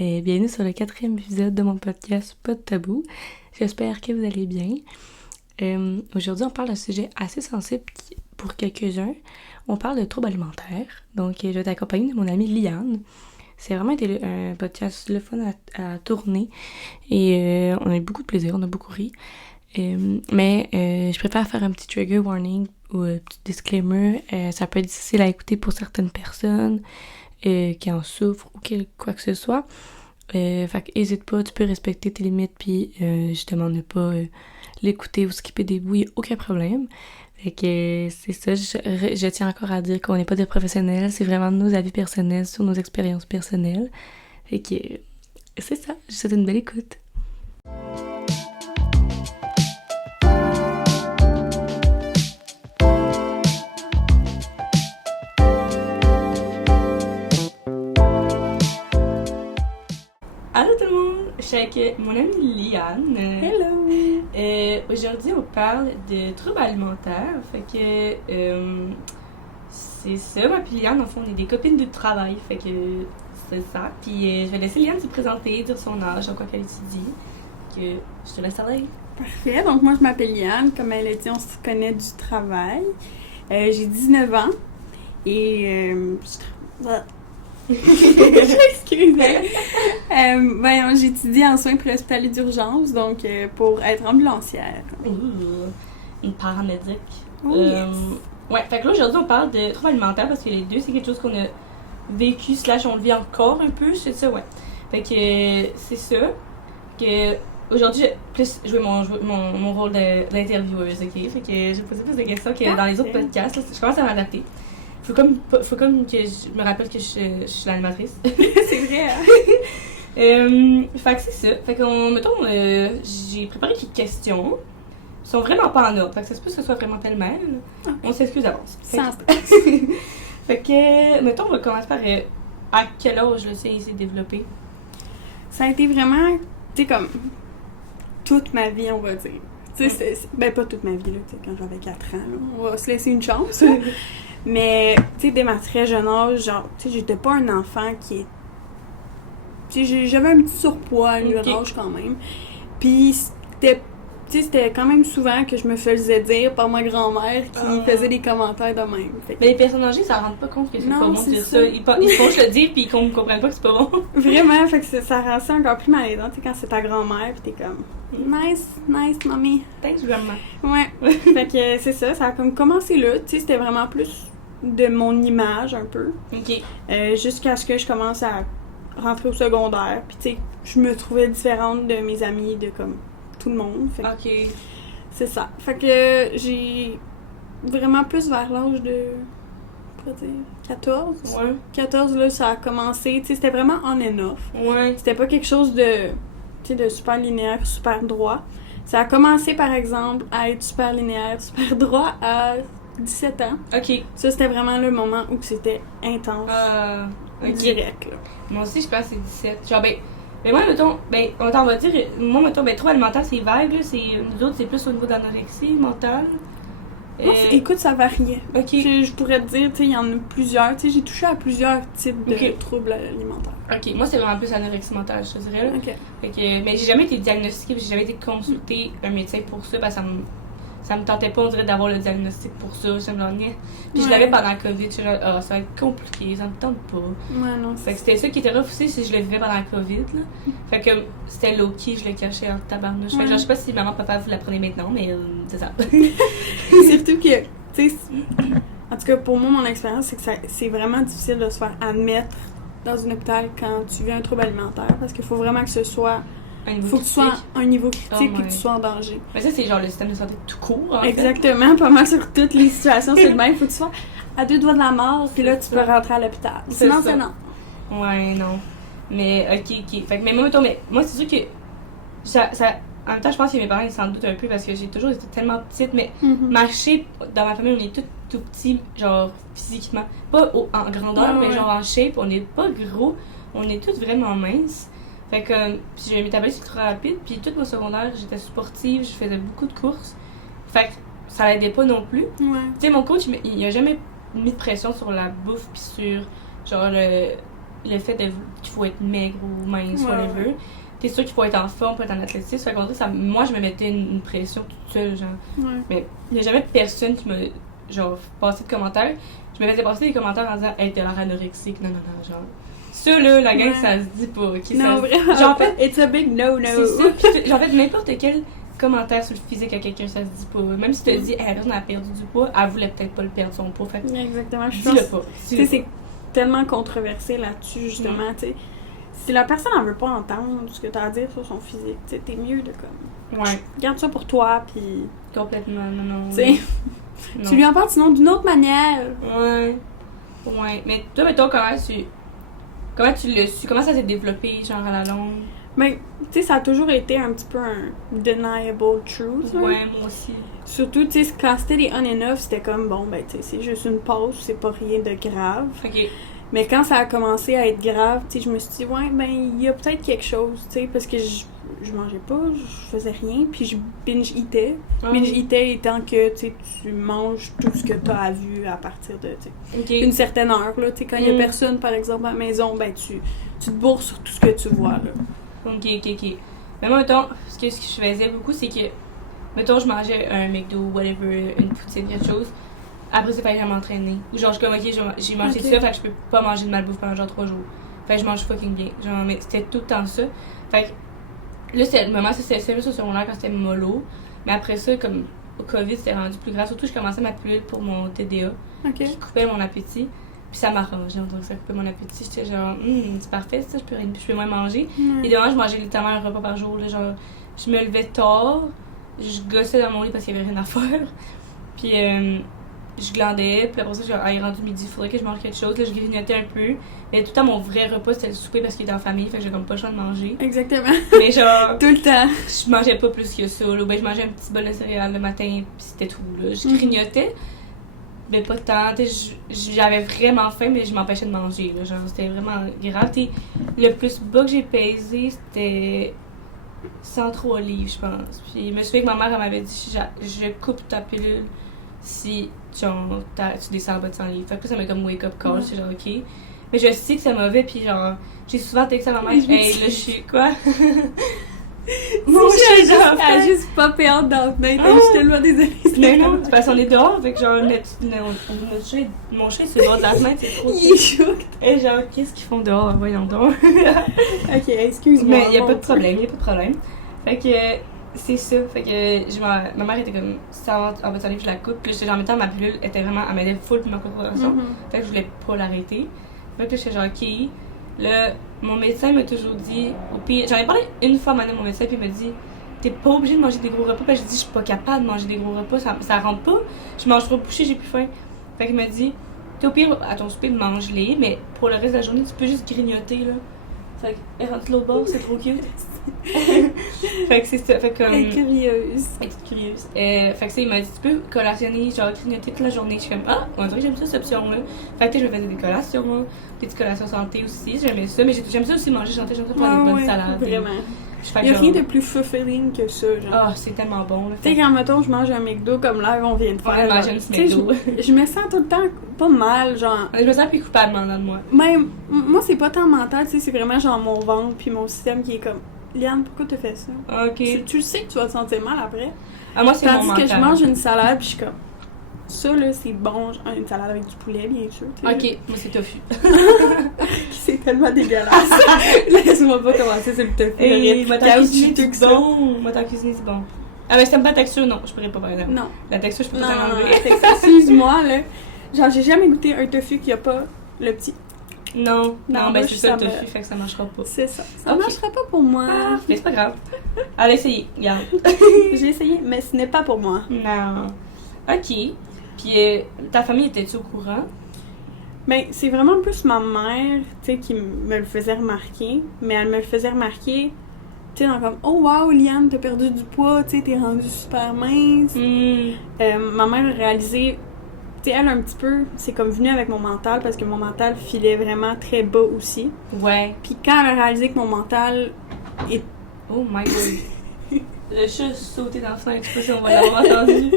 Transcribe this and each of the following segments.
et bienvenue sur le 4e épisode de mon podcast Pas de tabou. J'espère que vous allez bien. Aujourd'hui, on parle d'un sujet assez sensible pour quelques-uns. On parle de troubles alimentaires. Donc, je vais t'accompagner de mon amie Liane. C'est vraiment un podcast le fun à tourner et on a eu beaucoup de plaisir, on a beaucoup ri. Mais je préfère faire un petit trigger warning ou un petit disclaimer. Ça peut être difficile à écouter pour certaines personnes qui en souffrent ou quoi que ce soit. Fait que hésite pas, tu peux respecter tes limites puis justement ne pas l'écouter ou skipper des bouts, y a aucun problème. Fait que c'est ça, je tiens encore à dire qu'on n'est pas des professionnels, c'est vraiment nos avis personnels sur nos expériences personnelles. Fait que c'est ça, je vous souhaite une belle écoute. Allô tout le monde, je suis avec mon amie Liane. Hello! Aujourd'hui, on parle de troubles alimentaires. Fait que c'est ça, moi puis Liane, en fond, on est des copines de travail. Fait que c'est ça. Puis je vais laisser Liane se présenter, dire son âge, en quoi qu'elle étudie. Que je te laisse aller. Parfait. Donc, moi, je m'appelle Liane. Comme elle a dit, on se connaît du travail. J'ai 19 ans et Excusez. J'étudie en soins préhospitaliers d'urgence, donc pour être ambulancière. Une paramédic. Oh, yes. Ouais, fait que là, aujourd'hui, on parle de troubles alimentaires parce que les deux, c'est quelque chose qu'on a vécu / on le vit encore un peu, c'est ça, ouais. Fait que c'est ça. Que aujourd'hui, j'ai plus joué mon rôle d'intervieweuse, ok? Fait que j'ai posé plus de questions que dans les autres podcasts. Là, je commence à m'adapter. Faut comme que je me rappelle que je suis l'animatrice. C'est vrai, hein? Fait que c'est ça. Fait que, mettons, j'ai préparé quelques questions. Ils sont vraiment pas en ordre. Fait que ça se peut que ce soit vraiment tellement. Okay. On s'excuse d'avance. Sans stress. Fait que, mettons, on va commencer par à quel âge le CI s'est développé? Ça a été vraiment, tu sais, comme toute ma vie, on va dire. Tu sais, ben pas toute ma vie, là, tu sais, quand j'avais 4 ans, là, on va se laisser une chance. Mais, tu sais, dès ma très jeune âge, genre, tu sais, j'étais pas un enfant qui est... Tu sais, j'avais un petit surpoids à un jeune âge quand même. Puis, c'était quand même souvent que je me faisais dire par ma grand-mère qui faisait des commentaires de même. Mais les personnes âgées, ça rend pas compte que c'est pas bon de dire ça. Ils font juste le dire puis ils comprennent pas que c'est pas bon. Vraiment, fait que ça rend ça encore plus malaisant, tu sais, quand c'est ta grand-mère pis t'es comme nice, mommy. Thanks, grandma. Ouais. Fait que c'est ça a comme commencé là, tu sais, c'était vraiment plus de mon image un peu. Ok. Jusqu'à ce que je commence à rentrer au secondaire, puis tu sais, je me trouvais différente de mes amis, de comme tout le monde. Fait que ok. c'est ça. Fait que j'ai vraiment plus vers l'âge de, on pourrait dire, 14. Ouais. 14, là, ça a commencé, tu sais, c'était vraiment on and off. Ouais. C'était pas quelque chose de, tu sais, de super linéaire, super droit. Ça a commencé, par exemple, à être super linéaire, super droit à 17 ans. Ok. Ça, c'était vraiment le moment où c'était intense. Ok. Direct, là. Moi aussi, je pense que c'est 17. Genre, mais moi, mettons, on va dire, moi, mettons, trouble alimentaire, c'est vague, là. Nous autres, c'est plus au niveau de l'anorexie mentale. Moi, écoute, ça variait. Ok. Je pourrais te dire, tu sais, il y en a plusieurs. Tu sais, j'ai touché à plusieurs types de Ok. troubles alimentaires. Ok, moi, c'est vraiment plus anorexie mentale, je te dirais, là. Ok. Fait que, mais j'ai jamais été diagnostiquée, j'ai jamais été consulter un médecin pour ça, parce que ça me tentait pas, on dirait, d'avoir le diagnostic pour ça, ça me l'ennuyait. Puis je l'avais pendant la COVID, je suis genre, ça va être compliqué, ça me tente pas. Ouais, non. Fait que c'était ça qui était rough aussi si je le vivais pendant la COVID, là. Fait que c'était low-key, je le cachais en tabarnouche. Fait que genre, je sais pas si maman, papa, vous l'apprenez maintenant, mais c'est ça. Surtout que, tu sais, en tout cas, pour moi, mon expérience, c'est que c'est vraiment difficile de se faire admettre dans un hôpital quand tu vis un trouble alimentaire, parce qu'il faut vraiment que ce soit... Faut que tu sois à un niveau critique et que tu sois en danger. Mais ça, c'est genre le système de santé tout court, en Exactement, pas mal sur toutes les situations, c'est le même. Faut que tu sois à 2 doigts de la mort, puis là, tu peux rentrer à l'hôpital. Sinon, c'est non. Ouais, non. Mais, ok. Fait que, mais moi, c'est sûr que ça... En même temps, je pense que mes parents, ils s'en doutent un peu parce que j'ai toujours été tellement petite, mais ma shape, dans ma famille, on est tous tout petits, genre, physiquement. Pas en grandeur, mais genre en shape, on n'est pas gros, on est tous vraiment minces. Fait que j'ai un métabolisme ultra rapide, puis tout mon secondaire, j'étais sportive, je faisais beaucoup de courses. Fait que ça l'aidait pas non plus. Ouais. Tu sais, mon coach, il a jamais mis de pression sur la bouffe, puis sur, genre, le fait qu'il faut être maigre ou mince, whatever. T'es sûr qu'il faut être en forme pour être en athlétisme. Fait qu'on ça, moi, je me mettais une pression toute seule, genre. Ouais. Mais il n'y a jamais personne qui m'a, genre, passé de commentaires. Je me faisais passer des commentaires en disant « Hey, t'as l'air anorexique. » Non, genre. Ça, là, la gang, ça se dit pas. Okay, non, ça vraiment. Genre, en fait, it's a big no-no. C'est ça. Puis, en fait, n'importe quel commentaire sur le physique à quelqu'un, ça se dit pas. Même si tu te dis « Hey, la personne a perdu du poids, elle voulait peut-être pas le perdre son poids. » Fait exactement. Je dis-le pense, pas. Tu sais, c'est tellement controversé là-dessus, justement, tu sais. Si la personne ne veut pas entendre ce que tu as à dire sur son physique, tu sais, t'es mieux de comme... Ouais. Garde ça pour toi, puis... Complètement, non. Tu sais, tu lui en parles sinon d'une autre manière. Ouais. Mais toi, mettons, comment tu l'as su? Comment ça s'est développé, genre, à la longue? Mais, tu sais, ça a toujours été un petit peu un deniable truth. Ouais, moi aussi. Surtout, tu sais, quand c'était des on and off, c'était comme, bon, ben, tu sais, c'est juste une pause, c'est pas rien de grave. OK. Mais quand ça a commencé à être grave, tu sais, je me suis dit, ouais, ben, il y a peut-être quelque chose, tu sais, parce que je mangeais pas, je faisais rien, puis je binge-eatais. Binge-eatais étant que, tu sais, tu manges tout ce que t'as à vue à partir de, tu sais, une certaine heure, là, tu sais, quand il y a personne, par exemple, à la maison, ben, tu te bourres sur tout ce que tu vois, là. OK. Mais moi, mettons, ce que je faisais beaucoup, c'est que, mettons, je mangeais un McDo, whatever, une poutine, quelque chose. Après, c'est fallait que je m'entraîner. Ou genre, je suis comme, OK, j'ai mangé ça, fait que je peux pas manger de malbouffe pendant genre 3 jours. Fait que je mange fucking bien. Genre, mais c'était tout le temps ça. Fait que là, c'était le moment, c'était juste au secondaire quand c'était mollo. Mais après ça, comme au COVID, c'était rendu plus grave. Surtout, je commençais ma pilule pour mon TDA. Qui coupait mon appétit. Puis ça m'arrange, donc ça coupait mon appétit. J'étais genre, c'est parfait, ça, je peux moins manger. Et demain, je mangeais littéralement un repas par jour. Là, genre, je me levais tard, je gossais dans mon lit parce qu'il y avait rien à faire. Puis, je glandais, puis après ça, genre, il est rendu midi, il faudrait que je mange quelque chose. Là, je grignotais un peu. Mais tout le temps, mon vrai repas, c'était le souper parce qu'il était en famille, fait que j'ai comme pas le choix de manger. Exactement. Mais genre, tout le temps. Je mangeais pas plus que ça. Là. Ben, je mangeais un petit bol de céréales le matin, puis c'était tout. Là. Je grignotais. Mais pas tant, j'avais vraiment faim, mais je m'empêchais de manger, là, genre, c'était vraiment grave, le plus bas que j'ai pesé, c'était 103 livres, je pense, puis je me souviens que ma mère, elle m'avait dit, je coupe ta pilule si, genre, tu descends en bas de 100 livres, fait que ça m'a comme wake up call, c'est genre, ok, mais je sais que c'est mauvais, puis genre, j'ai souvent texté à ma mère, hey, là, je suis, quoi? Mon chat a juste popé out dans la fenêtre. Je suis tellement désolée. Non, c'est parce qu'on est dehors, fait que genre, mon chat, c'est dehors de la fenêtre, c'est trop. Il est choqué. Et genre, qu'est-ce qu'ils font dehors? Voyons donc. Ok, excuse-moi. Mais y'a pas de problème, Fait que c'est ça. Fait que ma mère était comme, ça en bas de son livre, je la coupe. Puis en même temps, ma pilule était vraiment, elle m'aidait full pour ma corporation. Fait que je voulais pas l'arrêter. Fait que j'étais genre, ok. Là, mon médecin m'a toujours dit, au pire, j'en ai parlé une fois à mon médecin, puis il m'a dit, t'es pas obligée de manger des gros repas. Puis j'ai dit, je suis pas capable de manger des gros repas, ça rentre pas. Je mange trop bouché, j'ai plus faim. Fait qu'il m'a dit, t'es au pire, à ton souper, mange-les, mais pour le reste de la journée, tu peux juste grignoter, là. Fait qu'elle rentre de l'autre bord, c'est trop cute. Fait que c'est ça. Fait que. Elle est curieuse. Elle est curieuse. Fait que ça, il m'a dit, tu peux collationner, genre grignoter toute la journée. Je suis comme, on dirait que j'aime ça, cette option-là. Fait que je me faisais des collations, des petites collations santé aussi, j'aimais ça. Mais j'aime ça aussi manger santé, j'aime ça faire des bonnes salades. Vraiment. Il y a rien de plus fulfilling que ça, genre. Ah, c'est tellement bon, là. Tu sais, quand, mettons, je mange un McDo comme là, on vient de faire. Ouais, imagine ce McDo. Je me sens tout le temps pas mal, genre. Je me sens plus coupable maintenant de moi. Même, moi, c'est pas tant mental, tu sais, c'est vraiment genre mon ventre puis mon système qui est comme, Liane, pourquoi t'as fait ça? Ok. Tu le sais que tu vas te sentir mal après. Ah, moi, c'est mon mental. Tandis que je mange une salade puis je suis comme, ça, là, c'est bon, genre, une salade avec du poulet, bien sûr. Ok, moi, c'est tofu. C'est tellement dégueulasse. Laisse-moi pas commencer sur le tofu. Hey, moi, t'en cuisiner, c'est bon. Moi, t'en cuisiner, c'est bon. Ah, mais si t'aimes pas la texture, non, je pourrais pas, par exemple. Non. La texture, je peux pas t'en enlever. Excuse-moi, là. Genre, j'ai jamais goûté un tofu qui a pas le petit. Non, ben c'est ça le tofu, me... fait que ça marchera pas. C'est ça. Ça marchera pas pour moi. Ah, mais c'est pas grave. Allez, essayez, regarde. J'ai essayé, mais ce n'est pas pour moi. Non. Ok. Puis ta famille était-tu au courant? Ben, c'est vraiment plus ma mère, tu sais, qui me le faisait remarquer. Mais elle me le faisait remarquer, tu sais, dans comme, oh wow, Liane, t'as perdu du poids, tu sais, t'es rendue super mince. Ma mère a réalisé, tu sais, elle un petit peu, c'est comme venu avec mon mental parce que mon mental filait vraiment très bas aussi. Ouais. Puis quand elle a réalisé que mon mental est. Oh my god. Le chat sauté dans la fenêtre, je sais pas si on va l'avoir entendu.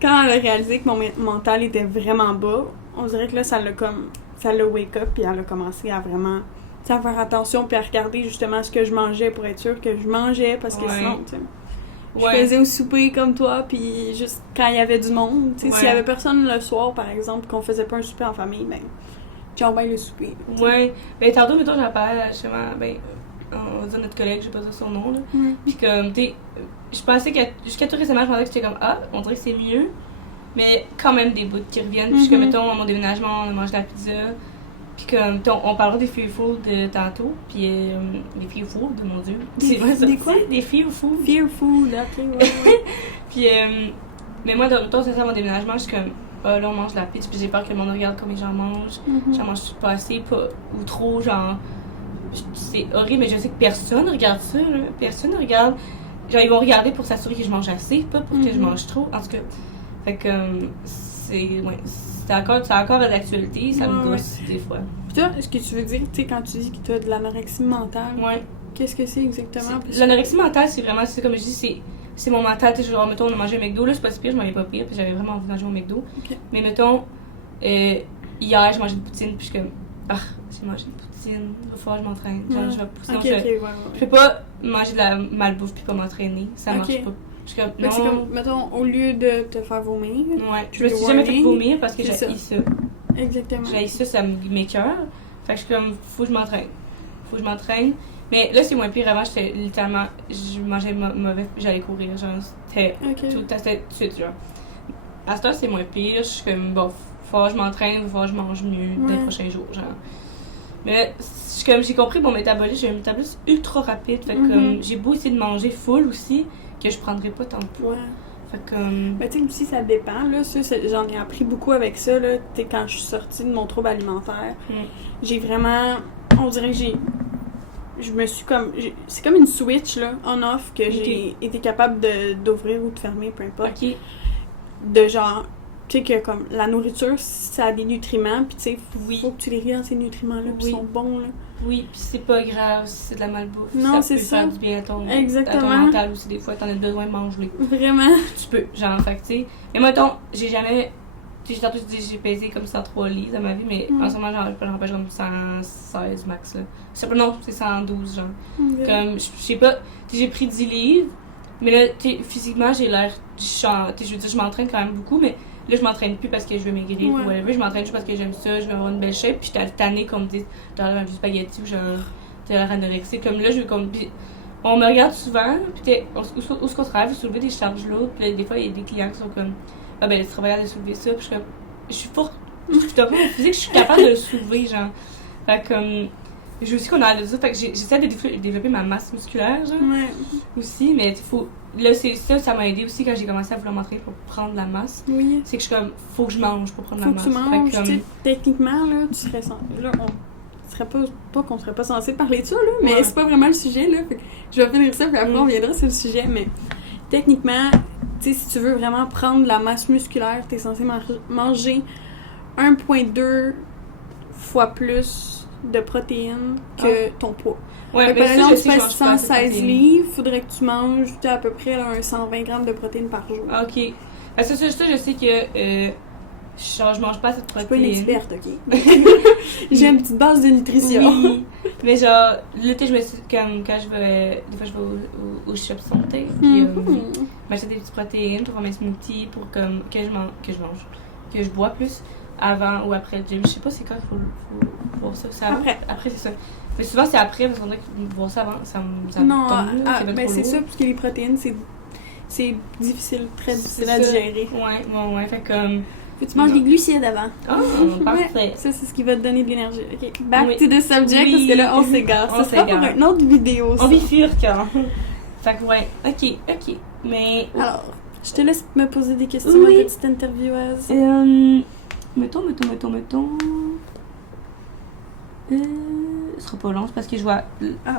Quand elle a réalisé que mon mental était vraiment bas, on dirait que là, ça l'a comme ça l'a wake up, puis elle a commencé à vraiment, tu sais, à faire attention, puis à regarder justement ce que je mangeais pour être sûre que je mangeais, parce que sinon, tu sais, je faisais au souper comme toi, puis juste quand il y avait du monde, tu sais, s'il y avait personne le soir, par exemple, qu'on faisait pas un souper en famille, ben, ciao, ben le souper. T'sais. Ouais, ben tantôt, mettons, j'en parlais justement, ben, on va dire notre collègue, j'ai pas dit son nom, là, puis comme, tu sais, je pensais que, jusqu'à tout récemment, je pensais que j'étais comme, ah, on dirait que c'est mieux, mais quand même des bouts qui reviennent, puis comme, mettons, à mon déménagement, on a mangé de la pizza, puis comme, on parlera des fear food de tantôt, puis des fear food, de mon Dieu. Des quoi? Des fear food. Fear food, ok, ouais. Puis, mais moi, mettons, c'est ça, mon déménagement, je suis comme, ah, là, on mange de la pizza, puis j'ai peur que le monde regarde comme j'en mange. J'en mange pas assez, pas, ou trop, genre, c'est horrible, mais je sais que personne regarde ça, là. Personne regarde. Genre, ils vont regarder pour s'assurer que je mange assez, pas pour que je mange trop. En tout cas, fait que, c'est encore d'actualité, ça me gosse des fois. Pis toi, ce que tu veux dire, tu sais, quand tu dis que tu as de l'anorexie mentale, qu'est-ce que c'est exactement? L'anorexie mentale, c'est vraiment, c'est comme je dis, c'est mon mental. Tu sais, genre, mettons, on a mangé un McDo, là, c'est pas si pire, je m'en vais pas pire, puis j'avais vraiment envie de manger au McDo. Mais mettons, hier, j'ai mangé une poutine, puis je suis comme, ah, j'ai mangé une poutine, il va falloir que je m'entraîne. Genre, je peux pas manger de la malbouffe puis pas m'entraîner, ça marche pas. Je suis comme, non. C'est comme, mettons, au lieu de te faire vomir. Je me suis jamais fait vomir parce que j'ai ça. Exactement. J'ai ça m'écoeure. Fait que je suis comme, faut que je m'entraîne. Mais là, c'est moins pire. Avant, j'étais littéralement, je mangeais mauvais, j'allais courir. Genre, c'était tout de suite, genre. À ce temps, c'est moins pire. Je suis comme, bon, faut que je m'entraîne, faut que je mange mieux dans les prochains jours, genre. Mais là, j'ai compris mon métabolisme, j'ai un métabolisme ultra rapide. Fait que comme, j'ai beau essayer de manger full aussi, que je prendrais pas tant de poids. Fait que. Ben, tu sais, aussi, ça dépend, là. Ça, j'en ai appris beaucoup avec ça, là. Tu sais, quand je suis sortie de mon trouble alimentaire, j'ai vraiment. On dirait que je me suis comme. C'est comme une switch, là, on-off, que j'ai été capable d'ouvrir ou de fermer, peu importe. De genre. Tu sais que comme la nourriture, ça a des nutriments, puis tu sais, faut que tu les ris dans ces nutriments-là, puis ils sont bons, là. Oui, puis c'est pas grave si c'est de la malbouffe. Non, ça peut faire du bien à ton mental aussi, des fois, t'en as besoin de manger. Vraiment. Tu peux, genre, fait que tu sais. Mais mettons, j'ai jamais. Tu sais, tantôt, j'ai pesé comme 103 livres dans ma vie, mais en ce moment, j'en empêche comme 116 max, là. Non, c'est 112, genre. Comme, je sais pas, tu sais, j'ai pris 10 livres, mais là, tu sais, physiquement, j'ai l'air. Je veux dire, je m'entraîne quand même beaucoup, mais. Là, je m'entraîne plus parce que je veux maigrir ou whatever. Je m'entraîne juste parce que j'aime ça, je veux avoir une belle shape. Puis j'étais tannée comme dans l'air du spaghetti ou genre, t'as l'air anorexique. Comme là, je veux comme. Puis on me regarde souvent, puis où est-ce qu'on travaille, vous soulevez des charges lourdes. Puis là, des fois, il y a des clients qui sont comme, ah ben, le travailleur de soulever ça. Puis je suis comme, je suis forte. Je suis top physique, je suis capable de le soulever, genre. Fait que, je veux aussi qu'on a de ça. Fait que j'essaie de développer ma masse musculaire, genre. Aussi, mais il faut. Là, ça m'a aidé aussi quand j'ai commencé à vouloir m'entraîner pour prendre la masse. Oui. C'est que je suis comme, faut que je mange pour prendre la masse. Faut que tu manges, comme... techniquement, là, tu serais là, on serait pas qu'on serait pas censé parler de ça, là, mais c'est pas vraiment le sujet, là. Fait que je vais finir ça, puis après on viendra sur le sujet, mais techniquement, tu sais, si tu veux vraiment prendre la masse musculaire, t'es censé manger 1,2 fois plus de protéines que ton poids. Ouais, par exemple, tu fais 116 livres, il faudrait que tu manges à peu près 120 grammes de protéines par jour. Ok. Parce que ça, je sais que je mange pas cette protéine. Je suis pas une experte, ok? J'ai une petite base de nutrition. Oui. Mais genre, là, tu sais, je me suis comme quand je vais. Des fois, je vais au shop santé. Puis, m'acheter des petites protéines pour faire mes smoothies, pour comme, que je mange. Que je bois plus avant ou après le gym. Je sais pas c'est quand il faut boire ça. Après, c'est ça. Mais souvent, c'est après, parce qu'on dirait que boire ça avant, ça non, ben c'est ça, parce que les protéines, c'est difficile, très difficile à digérer. Ouais, fait comme. Faut que tu manges des glucides avant. Oh, parfait. Ouais, ça, c'est ce qui va te donner de l'énergie. OK, back to the subject, parce que là, on s'égare. Ça sera pour une autre vidéo, ça. On bifurque, hein. Fait que, ouais, ok. Mais. Alors, je te laisse me poser des questions, ma petite intervieweuse. Mettons. Ce sera pas long, c'est parce que je vois.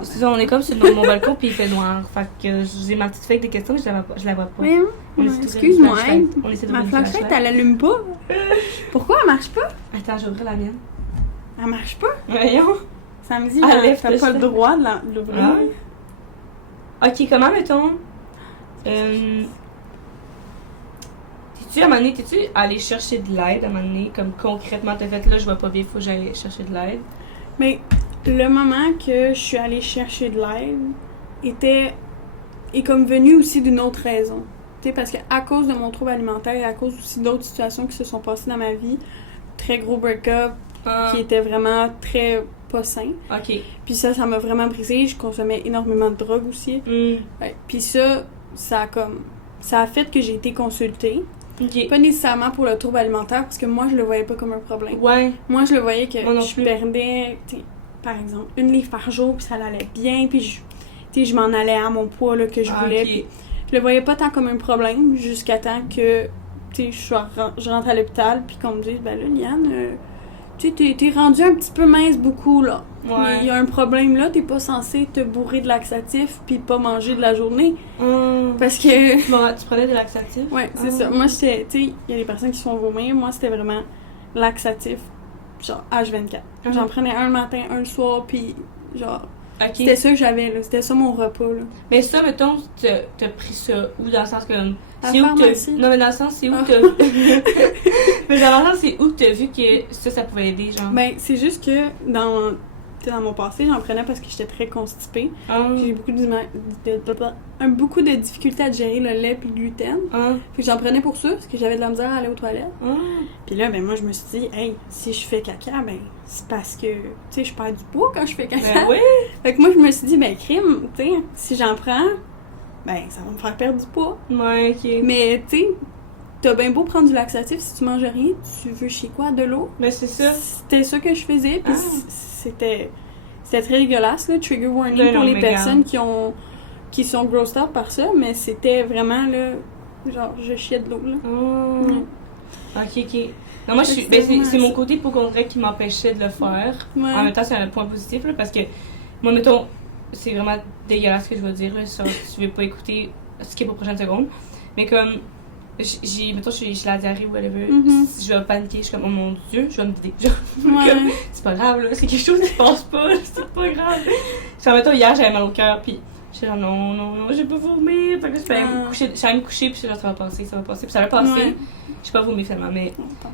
C'est ça, on est comme sur mon balcon puis il fait noir. Fait que j'ai ma petite feuille de questions, mais je la vois pas. Oui, excuse-moi. Ma flashlight, elle allume pas. Pourquoi elle marche pas? Attends, je vais ouvrir la mienne. Elle marche pas? Voyons. Samedi, t'as pas le droit de l'ouvrir. Ok, comment mettons? T'es-tu, à un moment donné, t'es-tu allé chercher de l'aide, à un moment donné, comme concrètement, t'as fait, là, je vais pas bien, faut que j'aille chercher de l'aide? Mais le moment que je suis allée chercher de l'aide est comme venu aussi d'une autre raison. Tu sais, parce qu'à cause de mon trouble alimentaire et à cause aussi d'autres situations qui se sont passées dans ma vie, très gros break-up, qui était vraiment très pas sain. OK. Puis ça m'a vraiment brisé. Je consommais énormément de drogue aussi. Ouais. Puis ça a fait que j'ai été consultée. OK. Pas nécessairement pour le trouble alimentaire, parce que moi, je le voyais pas comme un problème. Ouais. Moi, je le voyais que je plus. perdais, par exemple, 1 livre par jour, puis ça allait bien, puis je m'en allais à mon poids là, que je voulais. OK. Je le voyais pas tant comme un problème, jusqu'à temps que je rentre à l'hôpital, puis qu'on me dise, ben là, Liane, t'es rendue un petit peu mince beaucoup, là. Ouais. Il y a un problème là, t'es pas censée te bourrer de laxatif puis pas manger de la journée. Parce que... Tu prenais des laxatifs? Ouais, c'est ça. Moi, j'étais... Tu sais, il y a des personnes qui se font vomir. Moi, c'était vraiment laxatif, genre H24. J'en prenais un le matin, un le soir, puis genre... OK. C'était ça que j'avais, là. C'était ça mon repas, là. Mais ça, mettons, t'as pris ça où, dans le sens que... À C'est où que pharmacie. Non, mais dans le sens, c'est où que... Mais dans le sens, c'est où que t'as vu que ça pouvait aider, genre? Ben, c'est juste que dans mon passé, j'en prenais parce que j'étais très constipée. J'ai beaucoup de difficultés à gérer le lait et le gluten. Puis j'en prenais pour ça, parce que j'avais de la misère à aller aux toilettes. Puis là, ben moi, je me suis dit, hey, si je fais caca, ben c'est parce que, tu sais, je perds du poids quand je fais caca. Ben oui! Fait que moi, je me suis dit, ben crime, tu sais, si j'en prends, ben ça va me faire perdre du poids. Ouais, OK. Mais, tu sais, t'as bien beau prendre du laxatif, si tu manges rien, tu veux chier quoi? De l'eau? Mais c'est ça. C'était ça que je faisais, puis c'était très dégueulasse, là, trigger warning Ben pour non, les mais personnes qui sont grossed out par ça, mais c'était vraiment, là, genre, je chiais de l'eau, là. OK. Non, moi, c'est mon côté hypochondriaque qui m'empêchait de le faire. Ouais. En même temps, c'est un point positif, là, parce que, moi, mettons, c'est vraiment dégueulasse ce que je vais dire, là, si tu veux pas écouter, skip aux prochaines secondes. Mais comme, mettons, j'ai la diarrhée ou whatever, je vais paniquer, je suis comme, oh mon Dieu, je vais me vider. Genre, comme, c'est pas grave, là, c'est quelque chose qui se passe pas, c'est pas grave. Genre, mettons, hier, j'avais mal au cœur, puis j'étais genre, non, j'ai pas vomir. Fait que j'allais me coucher, puis genre, ça va passer, puis ça va passer. J'ai pas vomi finalement, mais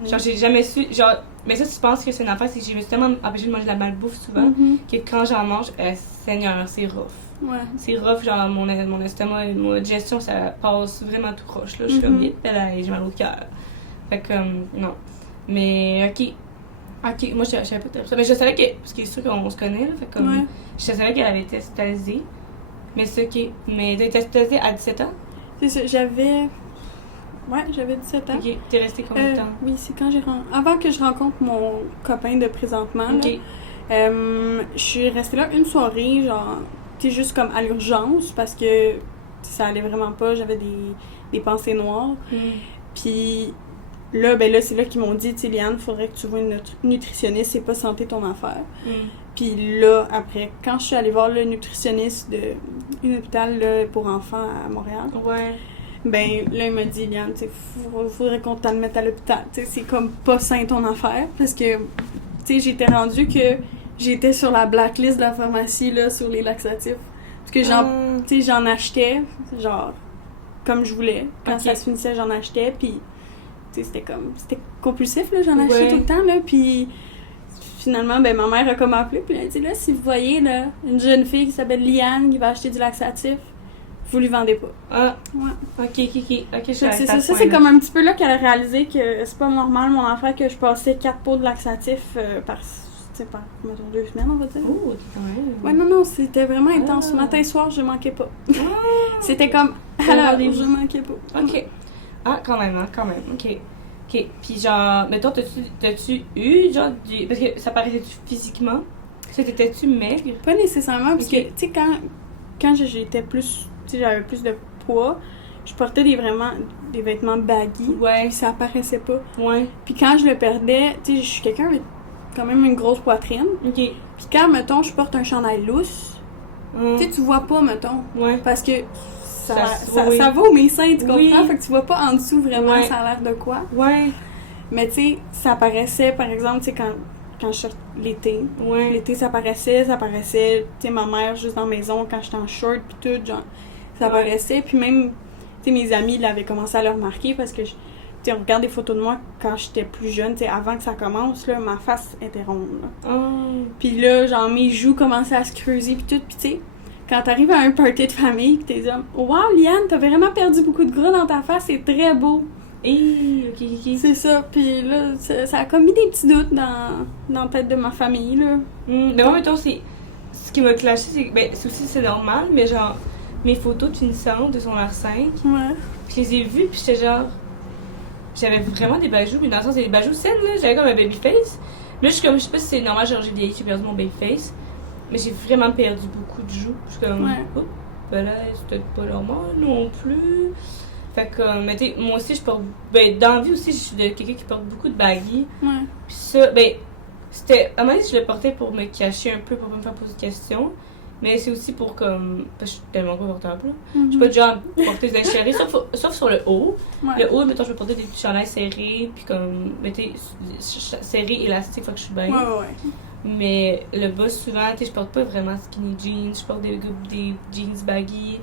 genre, j'ai jamais su, genre, mais ça, tu penses que c'est une affaire, c'est que je me suis tellement empêchée de manger de la malbouffe souvent, que quand j'en mange, Seigneur, c'est rough. Ouais. C'est rough, genre, mon estomac, mon digestion, ça passe vraiment tout croche, là. Je suis comme, j'ai mal au cœur. Fait que, non. Mais, OK, moi, je savais pas ça. Mais je savais que, parce que c'est sûr qu'on se connaît, là, fait comme, je savais qu'elle avait été hospitalisée. Mais c'est OK. Mais t'as été hospitalisée à 17 ans? C'est ça, j'avais 17 ans. OK, t'es restée combien de temps? Oui, c'est quand avant que je rencontre mon copain de présentement, OK. là, je suis restée là une soirée, genre, tu sais, juste comme à l'urgence, parce que ça allait vraiment pas, j'avais des pensées noires. Puis là, c'est là qu'ils m'ont dit, tu sais, Liane, faudrait que tu vois une nutritionniste, c'est pas santé ton affaire. Puis là, après, quand je suis allée voir le nutritionniste d'un hôpital là, pour enfants à Montréal, ben là, il m'a dit, Liane, tu sais, faudrait qu'on t'en mette à l'hôpital. Tu sais, c'est comme pas sain ton affaire, parce que, tu sais, j'étais rendue que j'étais sur la blacklist de la pharmacie, là, sur les laxatifs. Parce que j'en achetais, genre, comme je voulais. Quand ça se finissait, j'en achetais, puis, tu sais, c'était compulsif, là, j'en achetais tout le temps, là, puis finalement, ben ma mère a comme appelé, puis elle a dit, là, si vous voyez, là, une jeune fille qui s'appelle Liane qui va acheter du laxatif, vous lui vendez pas. OK, je suis ça, c'est comme un petit peu là qu'elle a réalisé que c'est pas normal, mon affaire, que je passais 4 pots de laxatif par, mettons, 2 semaines, on va dire. Oh, quand même. Ouais, non, c'était vraiment intense. Matin et soir, je manquais pas. C'était comme, alors, je manquais pas. OK. Ah, quand même, OK. Puis genre, mettons, t'as-tu eu, genre, parce que ça paraissait-tu physiquement? T'étais-tu maigre? Pas nécessairement, parce que, tu sais, quand j'étais plus, tu sais, j'avais plus de poids, je portais des vêtements baggy. Ouais. Ça apparaissait pas. Ouais. Puis quand je le perdais, tu sais, je suis quelqu'un avec quand même une grosse poitrine. OK. Puis quand, mettons, je porte un chandail lousse, tu sais, tu vois pas, mettons. Ouais. Parce que ça va va aux mes seins, tu comprends? Oui. Fait que tu vois pas en dessous vraiment ça a l'air de quoi. Ouais. Mais tu sais, ça apparaissait, par exemple, tu sais, quand je sortais l'été. Ouais. L'été, ça apparaissait, tu sais, ma mère juste dans la maison, quand j'étais en short, puis tout, genre, ça apparaissait. Puis même, tu sais, mes amis l'avaient commencé à le remarquer parce que, tu sais, on regarde des photos de moi quand j'étais plus jeune, tu sais, avant que ça commence, là, ma face était ronde, là. Puis là, genre, mes joues commençaient à se creuser, puis tout, puis tu sais, quand t'arrives à un party de famille, pis t'es comme « Wow, Liane, t'as vraiment perdu beaucoup de gras dans ta face, c'est très beau! » Ok. C'est ça, puis là, ça a comme mis des petits doutes dans la tête de ma famille, là. Mais moi, mettons, ce qui m'a clashé, c'est que, ben, c'est normal, mais genre, mes photos de finissante de secondaire 5, Ouais. je les ai vues, puis j'étais genre... J'avais vraiment des bajoux, mais dans le sens, des bajoux saines, là, j'avais comme un baby face. Là, je suis comme, je sais pas si c'est normal, genre, j'ai vieilli, j'ai perdu mon baby face, mais j'ai vraiment perdu beaucoup de joues. Je suis comme, oups, ben là, c'est peut-être pas normal non plus. Fait que, mais tu sais, moi aussi, je porte. Ben, dans la vie aussi, je suis quelqu'un qui porte beaucoup de baggy. Ouais. Pis ça, ben, c'était. À un moment donné, je le portais pour me cacher un peu, pour pas me faire poser de questions. Mais c'est aussi pour comme. Parce que je suis tellement confortable, là. Je suis pas du genre à porter des serrés, sauf sur le haut. Ouais. Le haut, mettons, je peux porter des petits chandails serrés, puis comme. Mettez, serrés, élastiques, fait que je suis bien. Ouais. Mais le bas, souvent, tu sais, je porte pas vraiment skinny jeans, je porte des jeans baggy,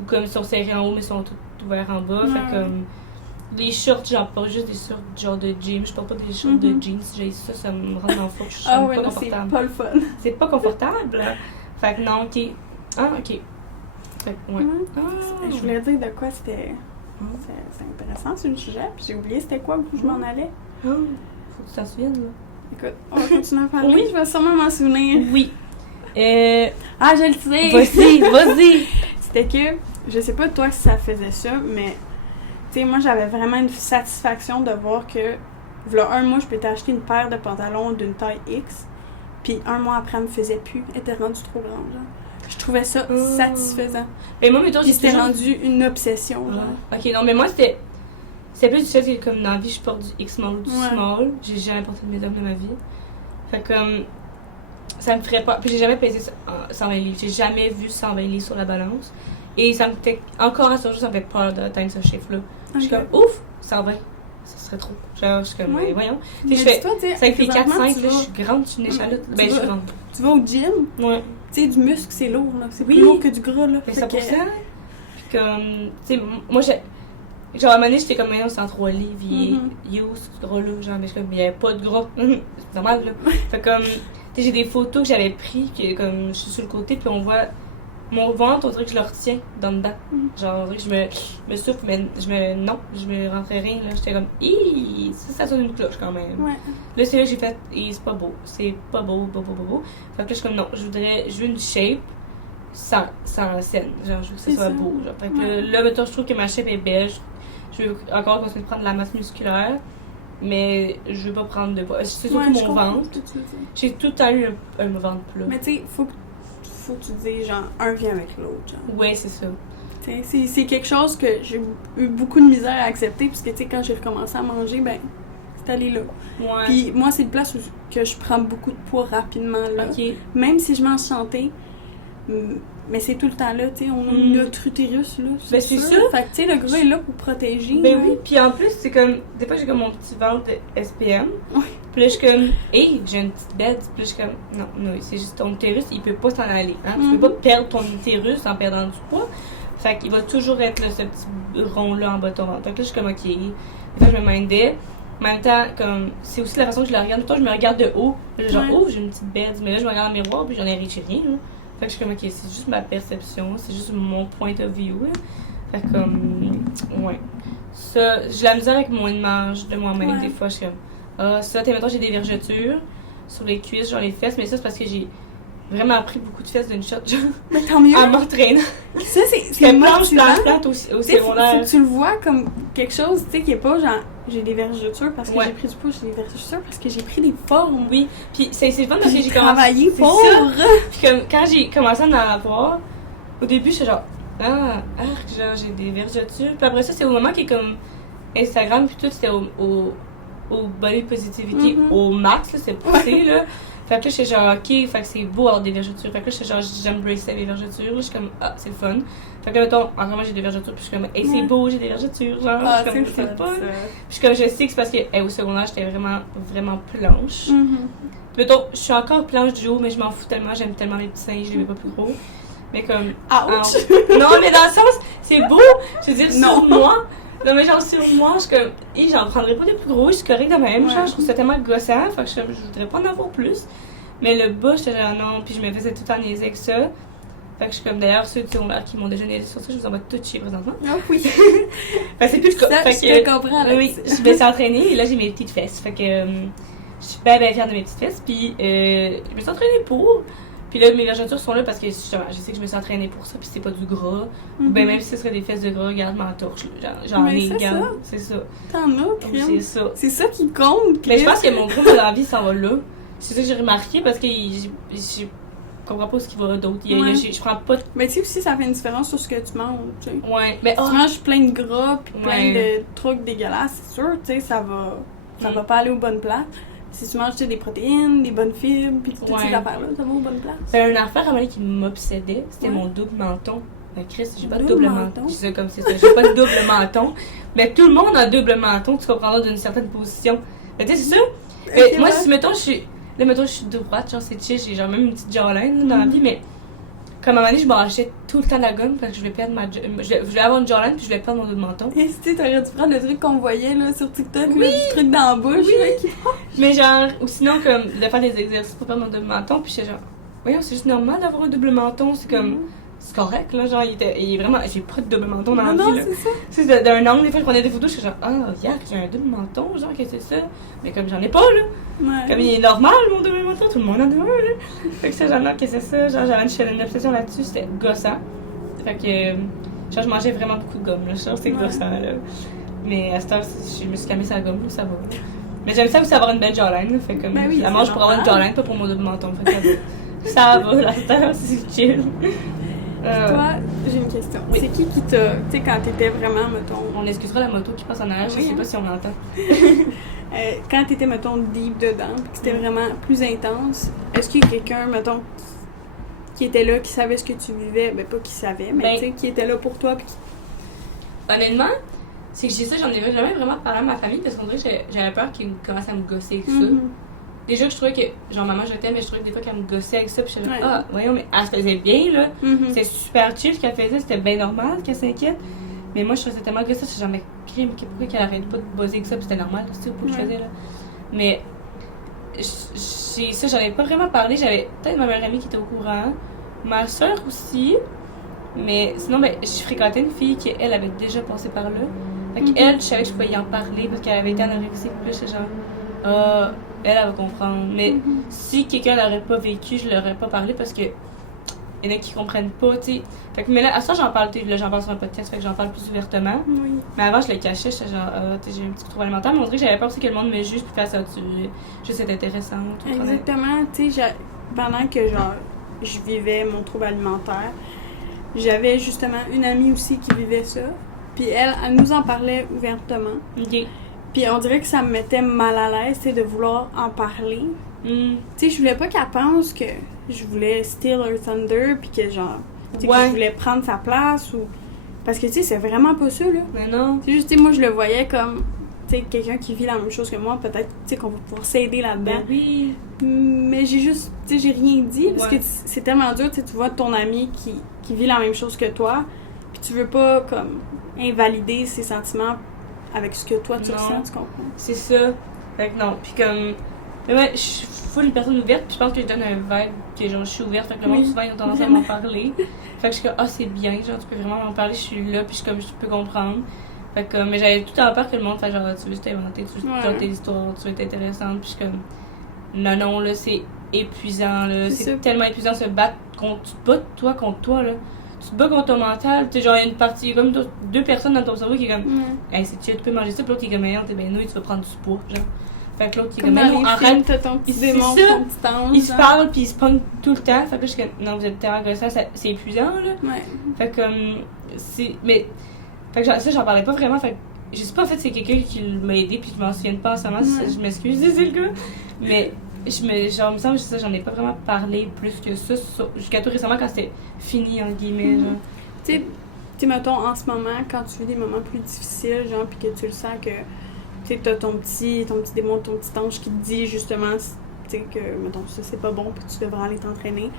ou comme ils sont serrés en haut, mais ils sont tout ouverts en bas. Fait comme. Les shorts, j'en porte juste des shorts genre de gym, je porte pas des shorts de jeans, j'ai ça me rend dans le fond, je suis pas non, confortable. c'est pas le fun. C'est pas confortable. Fait que non, ok. Ah, ok. Fait que, ouais. Je voulais dire de quoi c'était. C'est intéressant sur le sujet, puis j'ai oublié c'était quoi où je m'en allais. Faut que tu t'en souviennes, là. Écoute, on va continuer à parler, Oui. je vais sûrement m'en souvenir. Oui. Ah, je le sais! Vas-y! C'était que, je sais pas toi si ça faisait ça, mais tu sais, moi j'avais vraiment une satisfaction de voir que, voilà, un mois, je peux t'acheter une paire de pantalons d'une taille X, puis un mois après, elle me faisait plus, elle était rendue trop grande, genre. Je trouvais ça satisfaisant. Et moi, mettons, Puis c'était rendu une obsession, genre. Ok, non, mais moi, c'était plus du fait que, comme dans la vie, je porte du X-small ou du small. J'ai jamais porté de médoc de ma vie. Fait comme, ça me ferait pas. Puis j'ai jamais pesé 120 livres. J'ai jamais vu 120 livres sur la balance. Et ça me fait, encore à ce jour, ça me fait peur d'atteindre ce chiffre-là. Je suis comme, ouf, 120. Ça serait trop. Genre, je suis comme, mais voyons. Tu sais, ça fait 4-5, là, je suis grande, je suis une échalote. Ben, je suis grande. Tu vas au gym? Ouais. Tu sais, du muscle, c'est lourd, là. C'est plus lourd que du gras, là. Mais 100%. Puis comme, tu sais, moi, genre, à un moment donné, j'étais comme, mais 103 livres, il est où ce gras-là? Genre, mais je suis comme, il n'y avait pas de gras. C'est normal, là. Fait comme, tu sais, j'ai des photos que j'avais prises, que comme, je suis sur le côté, puis on voit mon ventre, on dirait que je le retiens dans dedans. Genre, on dirait que je me souffle, mais je me rentrais rien, là. J'étais comme, ça sonne une cloche quand même. Ouais. Là, c'est là que j'ai fait, c'est pas beau. C'est pas beau. Fait que là, je suis comme, non, je veux une shape sans la scène. Genre, je veux que ça soit beau. Genre. Fait que là, mettons, je trouve que ma shape est belle. Je veux encore continuer de prendre de la masse musculaire, mais je veux pas prendre de poids. C'est surtout mon ventre. J'ai tout le temps eu un ventre plat. Mais tu sais, faut que tu dises, genre, un vient avec l'autre, genre. Ouais, c'est ça. C'est quelque chose que j'ai eu beaucoup de misère à accepter, puisque, tu sais, quand j'ai recommencé à manger, ben, c'est allé là. Ouais. Puis moi, c'est une place où que je prends beaucoup de poids rapidement, là. Okay. Même si je mange santé, mais c'est tout le temps là, tu sais, on a notre utérus, là. Ben, c'est sûr. Fait que, tu sais, le gras est là pour protéger. Ben oui, puis en plus, c'est comme, des fois, j'ai comme mon petit ventre de SPM. Oui. Puis là, je suis comme, j'ai une petite bête. Puis là, je suis comme, non, c'est juste ton utérus, il peut pas s'en aller. Hein? Tu peux pas perdre ton utérus en perdant du poids. Fait qu'il va toujours être là, ce petit rond-là en bas de ton ventre. Fait que là, je suis comme, ok. Des fois, je me mindais. En même temps, comme, c'est aussi la façon que je la regarde. Tout le temps, je me regarde de haut. Là, genre, j'ai une petite bête. Mais là, je me regarde dans le miroir, puis j'en ai rien. Là. Fait que je suis comme, ok, c'est juste ma perception. C'est juste mon point of view. Là. Fait que, ouais. Ça, j'ai la misère avec mon image de moi-même. Des fois, je suis comme, ça, mettons, j'ai des vergetures sur les cuisses, genre les fesses. Mais ça, c'est parce que j'ai vraiment pris beaucoup de fesses d'une shot, genre. Mais tant mieux. En m'entraînant. Ça, c'est plante au secondaire. Faut que tu le vois comme quelque chose, tu sais, qui est pas genre, j'ai des vergetures parce que j'ai pris du poids, j'ai des vergetures parce que j'ai pris des formes. Oui, puis c'est fun parce que j'ai travaillé pour. Puis comme, quand j'ai commencé à en avoir, au début, j'étais genre, genre, j'ai des vergetures. Puis après ça, c'est au moment qui est comme Instagram, puis tout, c'était au body positivity, au max, là, c'est poussé, là. Fait que là, j'étais genre, ok, fait que c'est beau avoir des vergetures. Fait que là, j'étais genre, j'embrassais les vergetures. Là, je suis comme, c'est le fun. Fait que là, mettons, encore moi, j'ai des vergetures. Puis je suis comme, c'est beau, j'ai des vergetures. Genre, c'est comme, c'est le fun. Puis comme, je sais que c'est parce que, au secondaire, j'étais vraiment, vraiment planche. Puis mettons, je suis encore planche du haut, mais je m'en fous tellement. J'aime tellement les petits seins, je les veux pas plus gros. Mais comme. Ouch! Non, mais dans le sens, c'est beau. Je veux dire, sur moi. Non, mais genre, sur moi, je suis comme, j'en prendrais pas des plus gros, je suis correcte de même. Genre, je trouve ça tellement gossant, fait que je voudrais pas en avoir plus. Mais le bas, j'étais genre non, puis je me faisais tout le temps niaiser avec ça. Fait que je suis comme, d'ailleurs, ceux qui m'ont déjà niaisé sur ça, je vous envoie tout chier présentement. Ah oui. Fait que c'est plus de ça, je te comprends. Là, oui, je me suis entraînée et là, j'ai mes petites fesses. Fait que je suis bien fière de mes petites fesses. Puis je me suis entraînée pour. Puis là, mes vergetures sont là parce que justement, je sais que je me suis entraînée pour ça, puis c'est pas du gras. Ou ben même si ce serait des fesses de gras, regarde ma torche. J'en ai, regarde. C'est ça. T'en as, crème. C'est ça. C'est ça qui compte. Mais je pense que mon gros dans la vie s'en va là. C'est ça que j'ai remarqué parce que je comprends pas ce qu'il va d'autre. Je prends pas de... Mais tu sais aussi, ça fait une différence sur ce que tu manges, tu sais. Ouais. Mais tu manges plein de gras puis plein de trucs dégueulasses, c'est sûr, tu sais, ça va pas aller aux bonnes places. Si tu manges, tu sais, des protéines, des bonnes fibres, puis toutes ces affaires-là, ça va aux bonnes places. Ben, une affaire à moi qui m'obsédait, c'était mon double menton. Ben, Chris, j'ai pas de double menton. Je sais comme c'est ça, j'ai pas de double menton. Mais tout le monde a un double menton, tu comprendras d'une certaine position. Mais tu sais, c'est ça. Moi, si mettons, je suis droite, genre c'est chill, j'ai genre même une petite jawline dans la vie, mais comme à un moment donné, je m'arrachais tout le temps la gomme parce que je voulais perdre je voulais avoir une jawline puis je voulais perdre mon double menton. Et si t'aurais dû prendre le truc qu'on voyait là sur TikTok, là, du truc dans la bouche, là, mais genre, ou sinon comme de faire des exercices pour perdre mon double menton, puis j'étais genre, voyons, c'est juste normal d'avoir un double menton, c'est comme, c'est correct là, genre, il est vraiment, j'ai pas de double menton dans la vie là. Non, c'est ça. C'est d'un angle, des fois je prenais des photos, je suis genre, hier j'ai un double menton, genre, qu'est-ce que c'est ça? Mais comme j'en ai pas là. Ouais. Comme il est normal mon double menton, tout le monde en a un là. Fait que ça, genre, qu'est-ce que c'est ça? Genre, j'avais une obsession là-dessus, c'était gossant. Fait que, genre, je mangeais vraiment beaucoup de gomme là, genre, c'est gossant là. Mais à cette heure, je me suis calmée sur la gomme, là, ça va. Mais j'aime ça aussi avoir une belle jawline, là, fait que je la mange pour avoir une jawline, pas pour mon double menton, fait que ça va, là, à cette heure, c'est chill. Toi, j'ai une question. Oui. C'est qui t'a, tu sais, quand t'étais vraiment, mettons... On excusera la moto qui passe en arrière, je sais pas si on l'entend. Quand t'étais, mettons, deep dedans, puis que c'était vraiment plus intense, est-ce qu'il y a quelqu'un, mettons, qui était là, qui savait ce que tu vivais? Ben, pas qui savait, mais tu sais, qui était là pour toi, puis Honnêtement, c'est que j'ai ça, j'en ai jamais vraiment parlé à ma famille, parce qu'on dirait que j'avais peur qu'ils commencent à me gosser avec ça. Déjà que je trouvais que, genre, maman, je t'aime, mais je trouvais que des fois qu'elle me gossait avec ça, puis je disais, voyons, mais elle se faisait bien, là. C'était super chill ce qu'elle faisait, c'était bien normal qu'elle s'inquiète. Mais moi, je trouvais ça tellement gossant, je suis genre, mais pourquoi qu'elle arrête pas de bosser avec ça, puis c'était normal, tu sais, pour que je faisais, là. Mais, ça, j'en ai pas vraiment parlé, j'avais peut-être ma meilleure amie qui était au courant, ma soeur aussi, mais sinon, ben, je fréquentais une fille qui, elle, avait déjà passé par là. Fait qu'elle, je savais que je pouvais y en parler, parce qu'elle avait été anorexique, puis là, j'étais genre, elle va comprendre. Mais si quelqu'un l'aurait pas vécu, je l'aurais pas parlé parce que il y en a qui comprennent pas, tu sais. Fait que, mais là, à ça, j'en parle, là, j'en parle sur un podcast, fait que j'en parle plus ouvertement. Oui. Mais avant, je le cachais, j'étais genre, j'ai un petit trouble alimentaire, mais on dirait que j'avais peur aussi que le monde me juge, puis faire ça, juste être intéressant. Exactement, tu sais, pendant que, genre, je vivais mon trouble alimentaire, j'avais justement une amie aussi qui vivait ça, puis elle nous en parlait ouvertement. OK. Puis on dirait que ça me mettait mal à l'aise, tu sais, de vouloir en parler. Tu sais, je voulais pas qu'elle pense que je voulais steal her thunder, puis que genre, tu sais, que je voulais prendre sa place, ou... Parce que, tu sais, c'est vraiment pas ça, là. Mais non. C'est juste, tu sais, moi, je le voyais comme, tu sais, quelqu'un qui vit la même chose que moi, peut-être, tu sais, qu'on va pouvoir s'aider là-dedans. Ben oui. Mais j'ai juste, tu sais, j'ai rien dit, parce que c'est tellement dur, tu sais, tu vois ton ami qui vit la même chose que toi, puis tu veux pas, comme, invalider ses sentiments avec ce que toi tu ressens, tu comprends? C'est ça. Fait que non. Puis comme. Mais ouais, je suis full une personne ouverte, puis je pense que je donne un vibe que genre je suis ouverte, fait que le monde souvent ils ont tendance à m'en parler. Fait que je suis comme, c'est bien, genre tu peux vraiment m'en parler, je suis là, puis je peux comprendre. Fait que, mais j'avais tout en peur que le monde fasse genre, tu veux t'inventer, tu veux raconter l'histoire, tu veux être intéressante, puis je suis comme, non, là, c'est épuisant, là. C'est tellement épuisant de se battre contre. Tu te bats toi contre toi, là. Tu te bats contre ton mental, tu sais, genre, il y a une partie, il y a comme deux personnes dans ton cerveau qui est comme, hey, c'est chill, tu peux manger ça, puis l'autre, il est comme, hey, t'es bien nouille, tu vas prendre du poids, genre. Fait que l'autre, il est comme, non, arrête, t'as ton petit démon, ton petit ange. Ils se parlent, puis ils se pognent tout le temps, fait que là, je suis comme, non, vous êtes tellement gossant, c'est épuisant, là. Ouais. Fait que, mais, fait que ça, j'en parlais pas vraiment, fait que, je sais pas, en fait, c'est quelqu'un qui m'a aidé, puis je m'en souviens pas en ce moment, je m'excuse, c'est le cas, mais. Genre, il me semble que j'en ai pas vraiment parlé plus que ça, jusqu'à tout récemment quand c'était fini, en guillemets, genre. Tu sais, mettons, en ce moment, quand tu vis des moments plus difficiles, genre, pis que tu le sens que, tu sais, t'as ton petit démon, ton petit ange qui te dit, justement, tu sais, que, mettons, ça, c'est pas bon, pis tu devrais aller t'entraîner.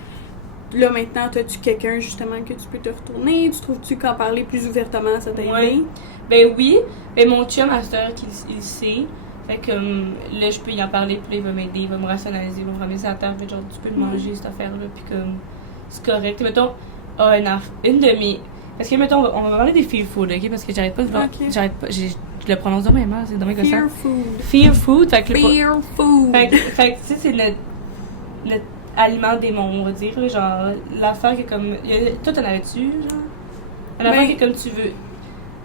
là, maintenant, as-tu quelqu'un, justement, que tu peux te retourner? Tu trouves-tu qu'en parler plus ouvertement, ça t'a aidé? Ouais. Ben oui. Ben mon chum, à cette heure, il sait. Fait que là, je peux y en parler, puis là, il va m'aider, il va me rationaliser, il va me ramener ça à table. Fait genre, tu peux le manger, cette affaire-là, puis comme, c'est correct. Et mettons, une de mes... Parce que, mettons, on va parler des fear food, ok? Parce que j'arrête pas de voir... J'arrête pas... Je le prononce de même mal, c'est dommage que ça. Fear food. Fear food. Fait que Fear food. Fait que tu sais, c'est notre aliment démon, on va dire. Là, genre, l'affaire que comme... Toi, t'en avais-tu, genre? Une affaire que comme tu veux...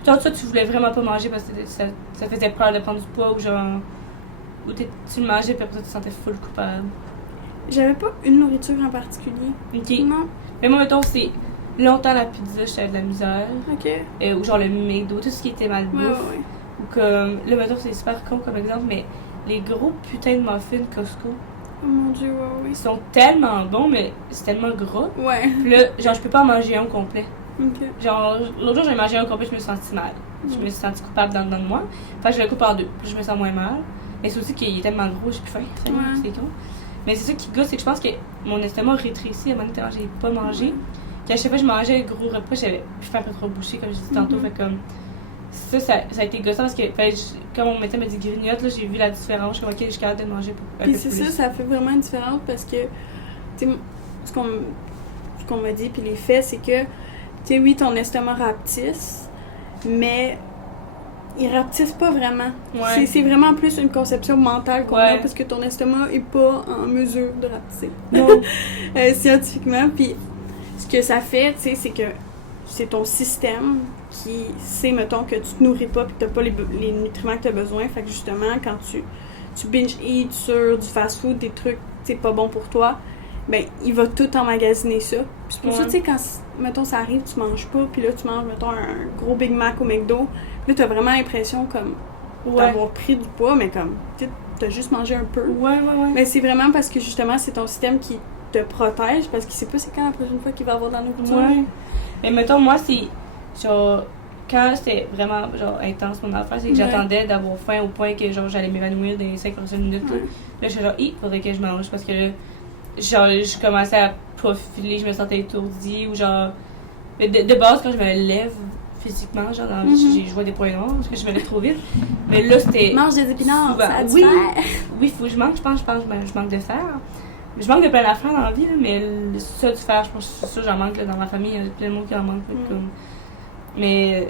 Genre, toi, tu voulais vraiment pas manger parce que ça faisait peur de prendre du poids ou genre... Ou tu le mangeais puis après ça, tu te sentais full coupable. J'avais pas une nourriture en particulier. Ok. Non. Mais moi, mettons, c'est... Longtemps, la pizza, j'avais de la misère. Ok. Ou genre le McDo, tout ce qui était malbouffe. Ouais. Ou comme... Là, mettons, c'est super con comme exemple, mais les gros putains de muffins Costco... Oh mon Dieu, Ils sont tellement bons, mais c'est tellement gras. Ouais. Puis là, genre, je peux pas en manger un au complet. Ok. Genre, l'autre jour, j'ai mangé un au complet, je me suis sentie mal. Je me suis sentie coupable dans de moi. Fait que je le coupe en deux. Puis je me sens moins mal. Mais c'est aussi qu'il est tellement gros, j'ai plus faim. C'est con. Mais c'est ça qui gosse, c'est que je pense que mon estomac rétrécit à un moment donné, j'ai pas mangé. Puis à chaque fois que je mangeais un gros repas, j'avais plus faim, un peu trop bouché, comme je disais tantôt. Fait comme. Ça a été gossant parce que quand mon médecin m'a dit grignote, là, j'ai vu la différence. Je suis comme, ok, je suis capable de manger un peu plus. Puis c'est ça fait vraiment une différence parce que, tu sais, ce qu'on m'a dit, puis les faits, c'est que, tu sais, oui, ton estomac rapetisse, mais il rapetisse pas vraiment. Ouais. C'est vraiment plus une conception mentale qu'on a parce que ton estomac est pas en mesure de rapetisser. Non. Scientifiquement. Puis ce que ça fait, tu sais, c'est que c'est ton système qui sait, mettons, que tu te nourris pas puis que t'as pas les nutriments que t'as besoin. Fait que justement, quand tu binge-eat sur du fast-food, des trucs, tu sais, pas bons pour toi, ben, il va tout emmagasiner ça. Puis c'est pour ça, tu sais, quand, mettons, ça arrive, tu manges pas, puis là, tu manges, mettons, un gros Big Mac au McDo, là, t'as vraiment l'impression, comme, d'avoir pris du poids, mais comme, tu sais, t'as juste mangé un peu. Ouais. Mais c'est vraiment parce que, justement, c'est ton système qui te protège, parce qu'il sait pas c'est quand la prochaine fois qu'il va avoir de la nourriture. Ouais. Mais mettons, moi, c'est, genre, quand c'était vraiment, genre, intense mon affaire, c'est que j'attendais d'avoir faim au point que, genre, j'allais m'évanouir dans les 5 prochaines minutes, là. Là, j'étais genre, faudrait que je mange, parce que là, genre, je commençais à pas filer, je me sentais étourdie, ou genre... Mais de base, quand je me lève physiquement, genre, dans la vie, je vois des points noirs, parce que je me lève trop vite. Mais là, c'était... Mange des épinards, souvent, ça a du fer. Oui, faut que je mange, je pense je manque de fer. Je manque de plein d'affaires dans la vie, là, mais ça, du fer, je pense que c'est ça, j'en manque, là, dans ma famille, il y a plein de monde qui en manque, comme... Mais...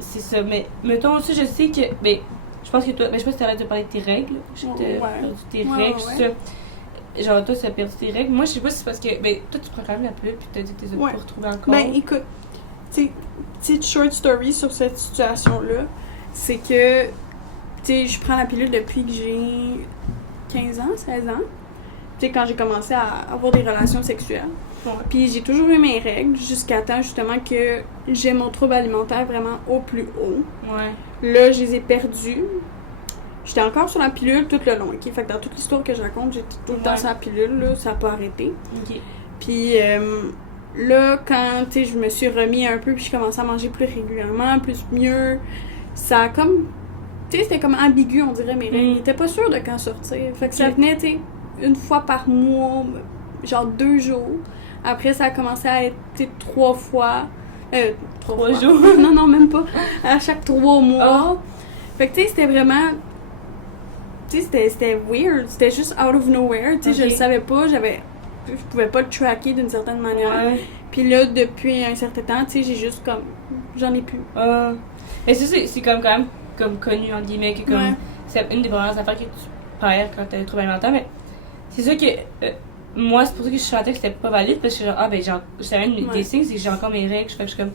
c'est ça, mais mettons aussi, je sais que... Ben, je pense que toi... Ben, je sais pas si t'arrêtes de parler de tes règles, perdu tes règles, tout ça. Genre, toi, tu as perdu tes règles. Moi, je sais pas si c'est parce que... Ben, toi, tu prends quand même la pilule, puis t'as dit que t'es pas retrouvées encore. Ben, écoute, tu sais, petite short story sur cette situation-là, c'est que, tu sais, je prends la pilule depuis que j'ai 15 ans, 16 ans. Tu sais, quand j'ai commencé à avoir des relations sexuelles. Puis j'ai toujours eu mes règles jusqu'à temps, justement, que j'ai mon trouble alimentaire vraiment au plus haut. Là, je les ai perdus. J'étais encore sur la pilule tout le long, ok? Fait que dans toute l'histoire que je raconte, j'étais tout le temps sur la pilule, là, ça n'a pas arrêté. Puis là, quand, tu sais, je me suis remis un peu, puis je commençais à manger plus régulièrement, plus mieux, ça a comme... Tu sais, c'était comme ambigu, on dirait, mes règles. J'étais pas sûre de quand sortir. Fait que ça venait, tu sais, une fois par mois, genre 2 jours. Après, ça a commencé à être, tu sais, 3 fois. 3 jours? Non, même pas. À chaque 3 mois. Fait que, tu sais, c'était vraiment... Tu sais, c'était weird. C'était juste out of nowhere. Tu sais, je le savais pas. Je pouvais pas le tracker d'une certaine manière. Puis là, depuis un certain temps, tu sais, j'ai juste comme... J'en ai plus. Mais c'est comme quand même comme connu, en guillemets, que comme... C'est une des premières affaires que tu perds quand t'as le trouble alimentaire, mais c'est sûr que... moi, c'est pour ça que je sentais que c'était pas valide, parce que genre, je savais des signes, c'est que j'ai encore mes règles. Fait que je suis comme...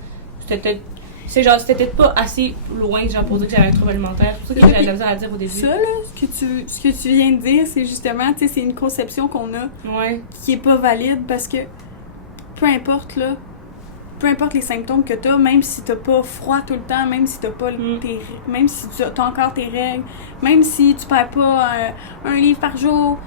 C'était peut-être pas assez loin, genre, pour dire que j'avais un trouble alimentaire. C'est pour ça que j'avais de la misère à dire au début. Ça, là, ce que tu viens de dire, c'est justement, tu sais, c'est une conception qu'on a qui est pas valide, parce que peu importe les symptômes que t'as, même si t'as pas froid tout le temps, même si t'as pas même si t'as encore tes règles, même si tu perds pas 1 livre par jour,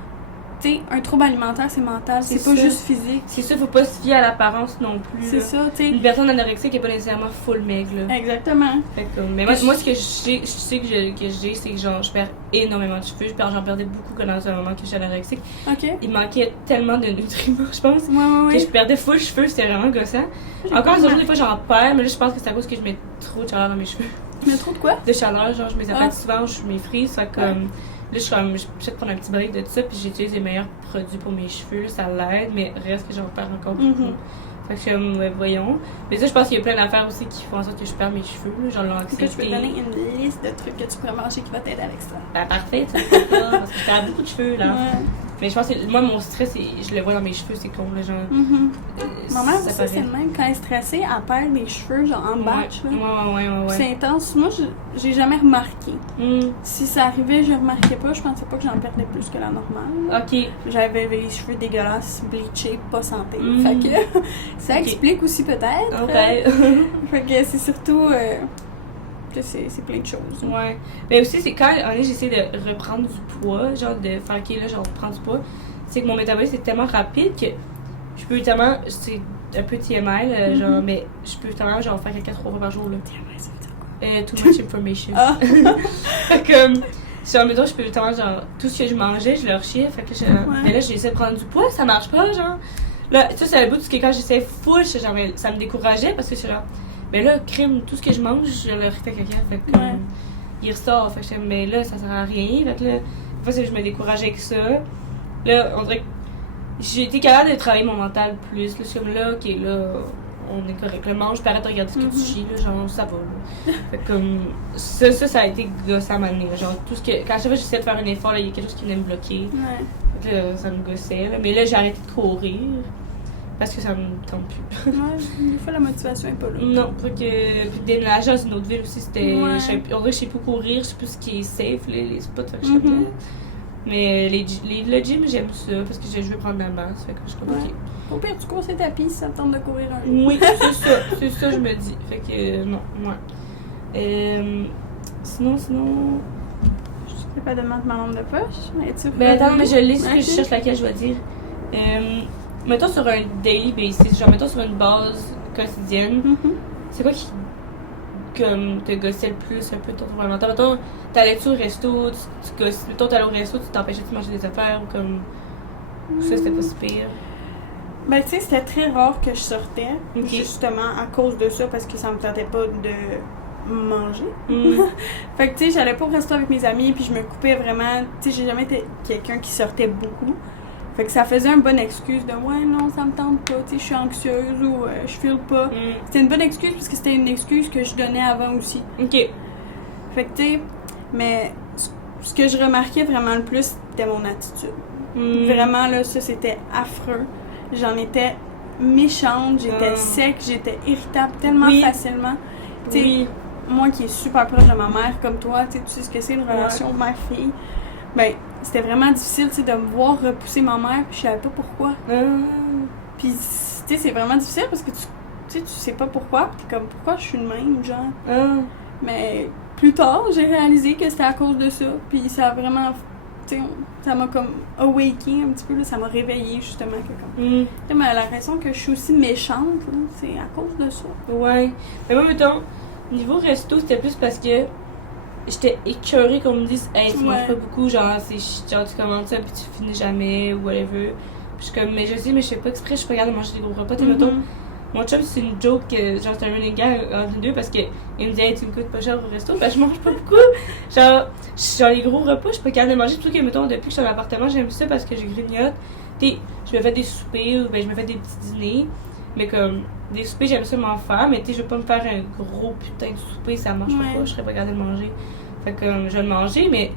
tu sais, un trouble alimentaire, c'est mental, c'est pas ça. juste physique. C'est ça, faut pas se fier à l'apparence non plus. C'est là. ça, tu sais. Une personne anorexique est pas nécessairement full maigre, là. Exactement. Fait que, mais moi, ce que je sais que j'ai, c'est que genre, je perds énormément de cheveux. J'en perdais beaucoup quand dans un moment que j'étais anorexique. OK. Il manquait tellement de nutriments, je pense, Ouais. que je perdais full cheveux, c'était vraiment gossant. Encore aujourd'hui, des fois, j'en perds, mais là, je pense que c'est à cause que je mets trop de chaleur dans mes cheveux. Tu mets trop de quoi? De chaleur, genre, je me les appelle souvent, je mes frise, fait que, là, je suis comme, je vais peut-être prendre un petit break de ça, puis j'utilise les meilleurs produits pour mes cheveux, là, ça l'aide, mais reste que j'en perds encore beaucoup. Fait que je suis comme, ouais, voyons. Mais ça, je pense qu'il y a plein d'affaires aussi qui font en sorte que je perds mes cheveux, là, genre l'anxiété. Est-ce que je peux te donner une liste de trucs que tu pourrais manger qui va t'aider avec ça? Ben, parfait, tu sais pas, parce que je perds beaucoup de cheveux, là. Ouais. Mais je pense que moi, mon stress, je le vois dans mes cheveux, c'est con, là, genre. Ma mère aussi, paraît. c'est le même. Quand elle est stressée, elle perd les cheveux, genre en batch. Là. Ouais. C'est intense. Moi, j'ai jamais remarqué. Mm. Si ça arrivait, je remarquais pas. Je pensais pas que j'en perdais plus que la normale. Ok. J'avais les cheveux dégueulasses, bleachés, pas santé. Mm. Fait que ça explique aussi peut-être. Ok. Fait que c'est surtout que c'est plein de choses. Ouais. Mais aussi, c'est quand j'essaie de reprendre du poids, genre de faire, ok, là, genre, reprendre du poids, c'est que mon métabolisme est tellement rapide que je peux tellement. C'est un peu TMI, là, genre, mais je peux tellement, genre, faire quelques 3 fois par jour, là. TMI, ça veut dire quoi? Too much information. Fait que, genre, mettons, je peux tellement, genre, tout ce que je mangeais, je leur chiais, fait que mais là, j'essaie de prendre du poids, ça marche pas, genre. Là, ça, c'est le bout de ce que quand j'essaie full, genre, ça me décourageait parce que je suis là. Mais là, crime, tout ce que je mange, je le refais caca. Fait que, il ressort. Fait que je dis, mais là, ça sert à rien. Fait que là, des fois, je me décourage avec ça. Là, on dirait que j'ai été capable de travailler mon mental plus. Là, c'est comme là, ok, là, on est correct. Là, mange, puis arrête de regarder ce que tu chies, là, genre, ça va, là. Fait que, comme, ça a été gossant à m'amener. Genre, tout ce que, quand chaque fois j'essayais de faire un effort, là, il y a quelque chose qui venait me bloquer. Fait que là, ça me gossait, là. Mais là, j'ai arrêté de courir. Parce que ça me tente plus. Des fois, la motivation est pas là. Non, fait que. Puis déménager dans une autre ville aussi, c'était. Ouais. On dirait que je sais plus courir, je sais plus ce qui est safe, les spots, fait que je sais pas. Mais le gym, j'aime ça, parce que je veux prendre ma masse, fait que je suis comme, ok. Au pire, tu cours ces tapis si ça te tente de courir un peu. Oui, c'est ça, je me dis. Fait que, non, ouais. Sinon. Je sais pas de mettre ma lampe de poche. Ben attends, mais je lis ce que je cherche laquelle je vais dire. Mettons sur un daily basis, genre mettons sur une base quotidienne, c'est quoi qui comme te gossait le plus un peu ton trouble alimentaire? Mettons, t'allais-tu au resto, tu gosses, mettons t'allais au resto, tu t'empêchais de manger des affaires ou comme ça c'était pas si pire? Ben tu sais, c'était très rare que je sortais, Okay. justement à cause de ça, parce que ça me tentait pas de manger. Fait que tu sais, j'allais pas au resto avec mes amis, puis je me coupais vraiment, tu sais, j'ai jamais été quelqu'un qui sortait beaucoup. Fait que ça faisait une bonne excuse de ouais, non, ça me tente pas, tu sais, je suis anxieuse ou je file pas. C'était une bonne excuse parce que c'était une excuse que je donnais avant aussi. Ok. Fait que tu sais, mais ce que je remarquais vraiment le plus, c'était mon attitude. Vraiment, là, ça c'était affreux. J'en étais méchante, j'étais sec, j'étais irritable tellement facilement. Tu sais, moi qui est super proche de ma mère comme toi, tu sais ce que c'est une relation mère-fille. Ben, c'était vraiment difficile, tu sais, de me voir repousser ma mère, puis je savais pas pourquoi. Puis, tu sais, c'est vraiment difficile parce que tu sais pas pourquoi, puis comme pourquoi je suis de même, genre. Mais plus tard, j'ai réalisé que c'était à cause de ça, puis ça a vraiment, tu sais, ça m'a comme awakening un petit peu, là, ça m'a réveillée justement. Que comme, tu sais, mais la raison que je suis aussi méchante, là, c'est à cause de ça. Ouais. Mais moi, mettons, niveau resto, c'était plus parce que j'étais écœurée qu'on me dise hey, tu manges pas beaucoup, genre genre tu commandes ça puis tu finis jamais ou whatever. Puis je suis comme mais je sais mais je fais pas exprès, je suis pas capable de manger des gros repas. Mettons, mon chum c'est une joke, genre c'est un running gag entre nous deux parce que il me dit hey tu me coûtes pas cher au resto, ben je mange pas beaucoup. Genre les gros repas, je suis pas capable de manger, surtout que mettons depuis que je suis dans l'appartement, j'aime ça parce que je grignote. Je me fais des soupers ou ben je me fais des petits dîners. Mais comme des soupers, j'aime ça m'en faire, mais tu sais, je veux pas me faire un gros putain de souper, ça marche pas, je serais pas capable de le manger. Fait que je vais le manger, mais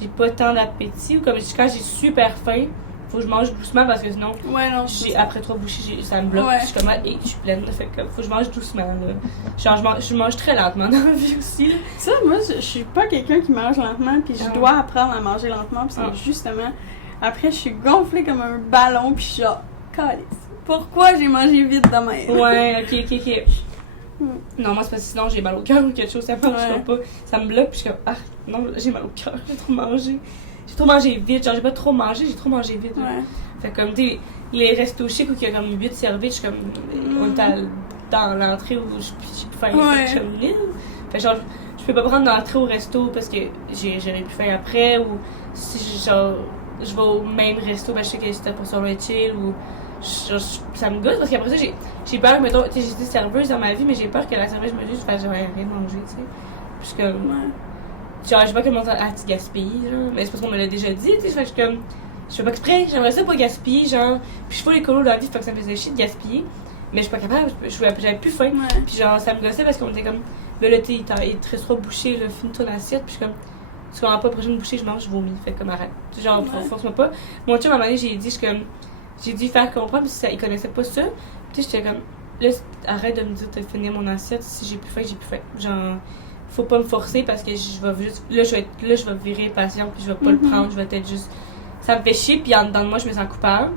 j'ai pas tant d'appétit. Ou comme quand j'ai super faim, faut que je mange doucement parce que sinon, après 3 bouchées, ça me bloque. Je suis comme, et je suis pleine. Fait que faut que je mange doucement. Là. Genre, je mange très lentement dans la vie aussi. Là. Ça, moi, je suis pas quelqu'un qui mange lentement, puis je dois apprendre à manger lentement, parce que justement, après, je suis gonflée comme un ballon, puis je suis genre, calice. Pourquoi j'ai mangé vite demain? Ouais, ok. Non, moi c'est parce que sinon j'ai mal au cœur ou quelque chose, ça marchera pas. Ça me bloque, puis je suis comme, ah non, j'ai mal au cœur, j'ai trop mangé. j'ai trop mangé vite, genre j'ai pas trop mangé, j'ai trop mangé vite. Ouais. Fait comme, tu sais, les restos chics où il y a comme 8 services, je suis comme, on est dans l'entrée où j'ai plus faim, Ouais. je suis comme nul. Fait genre, je peux pas prendre l'entrée au resto parce que j'aurais plus faim après, ou si genre, je vais au même resto, ben je sais que c'était pour sur le chill, ou genre, ça me gosse parce qu'après ça, j'ai peur, mettons, tu sais, j'ai été serveuse dans ma vie, mais j'ai peur que la serveuse me dise, j'aurais rien mangé, tu sais. Puis je suis comme, genre, je sais pas comment ça a gaspillé, genre, mais c'est parce qu'on me l'a déjà dit, tu sais, fait que je suis comme, je fais pas exprès, j'aimerais ça pas gaspiller, genre, puis je fais les colos dans la vie, fait que ça me faisait chier de gaspiller, mais je suis pas capable, j'avais plus faim, puis genre, ça me gossait parce qu'on était comme, là, tu sais, il te reste 3 bouchées, là, finis ton assiette, puis je suis comme, tu comprends pas, prochaine bouchée, je mange, je vomis, fait comme, arrête, genre, force-moi pas. Mon chum, à un moment donné, j'ai dû faire comprendre, parce qu'il connaissait pas ça, puis j'étais comme, là, arrête de me dire de finir mon assiette, si j'ai plus faim, genre, faut pas me forcer parce que je vais juste, là, je vais virer patient, puis je vais pas le prendre, je vais peut-être juste, ça me fait chier, puis en dedans de moi, je me sens coupable.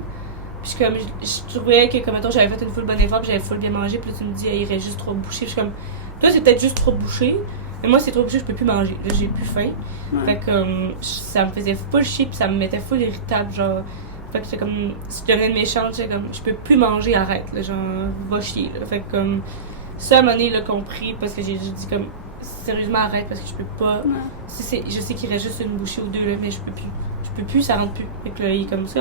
Puis comme, je trouvais que, comme mettons, j'avais fait une full bonne effort, puis j'avais full bien mangé, puis là, tu me dis, il reste juste trop bouché. Puis je suis comme, toi, c'est peut-être juste trop bouché, mais moi, c'est trop bouché, je peux plus manger. Là, j'ai plus faim. Fait que, ça me faisait full chier, puis ça me mettait full irritable, genre. Fait que j'étais comme, si je devenais méchante, j'étais comme, je peux plus manger, arrête, là, genre, va chier, là. Fait que, comme, ça, à un moment donné, il l'a compris, parce que j'ai dit, comme, sérieusement, arrête, parce que je peux pas. Je sais qu'il reste juste une bouchée ou deux, là, mais je peux plus, ça rentre plus. Fait que là, il est comme ça,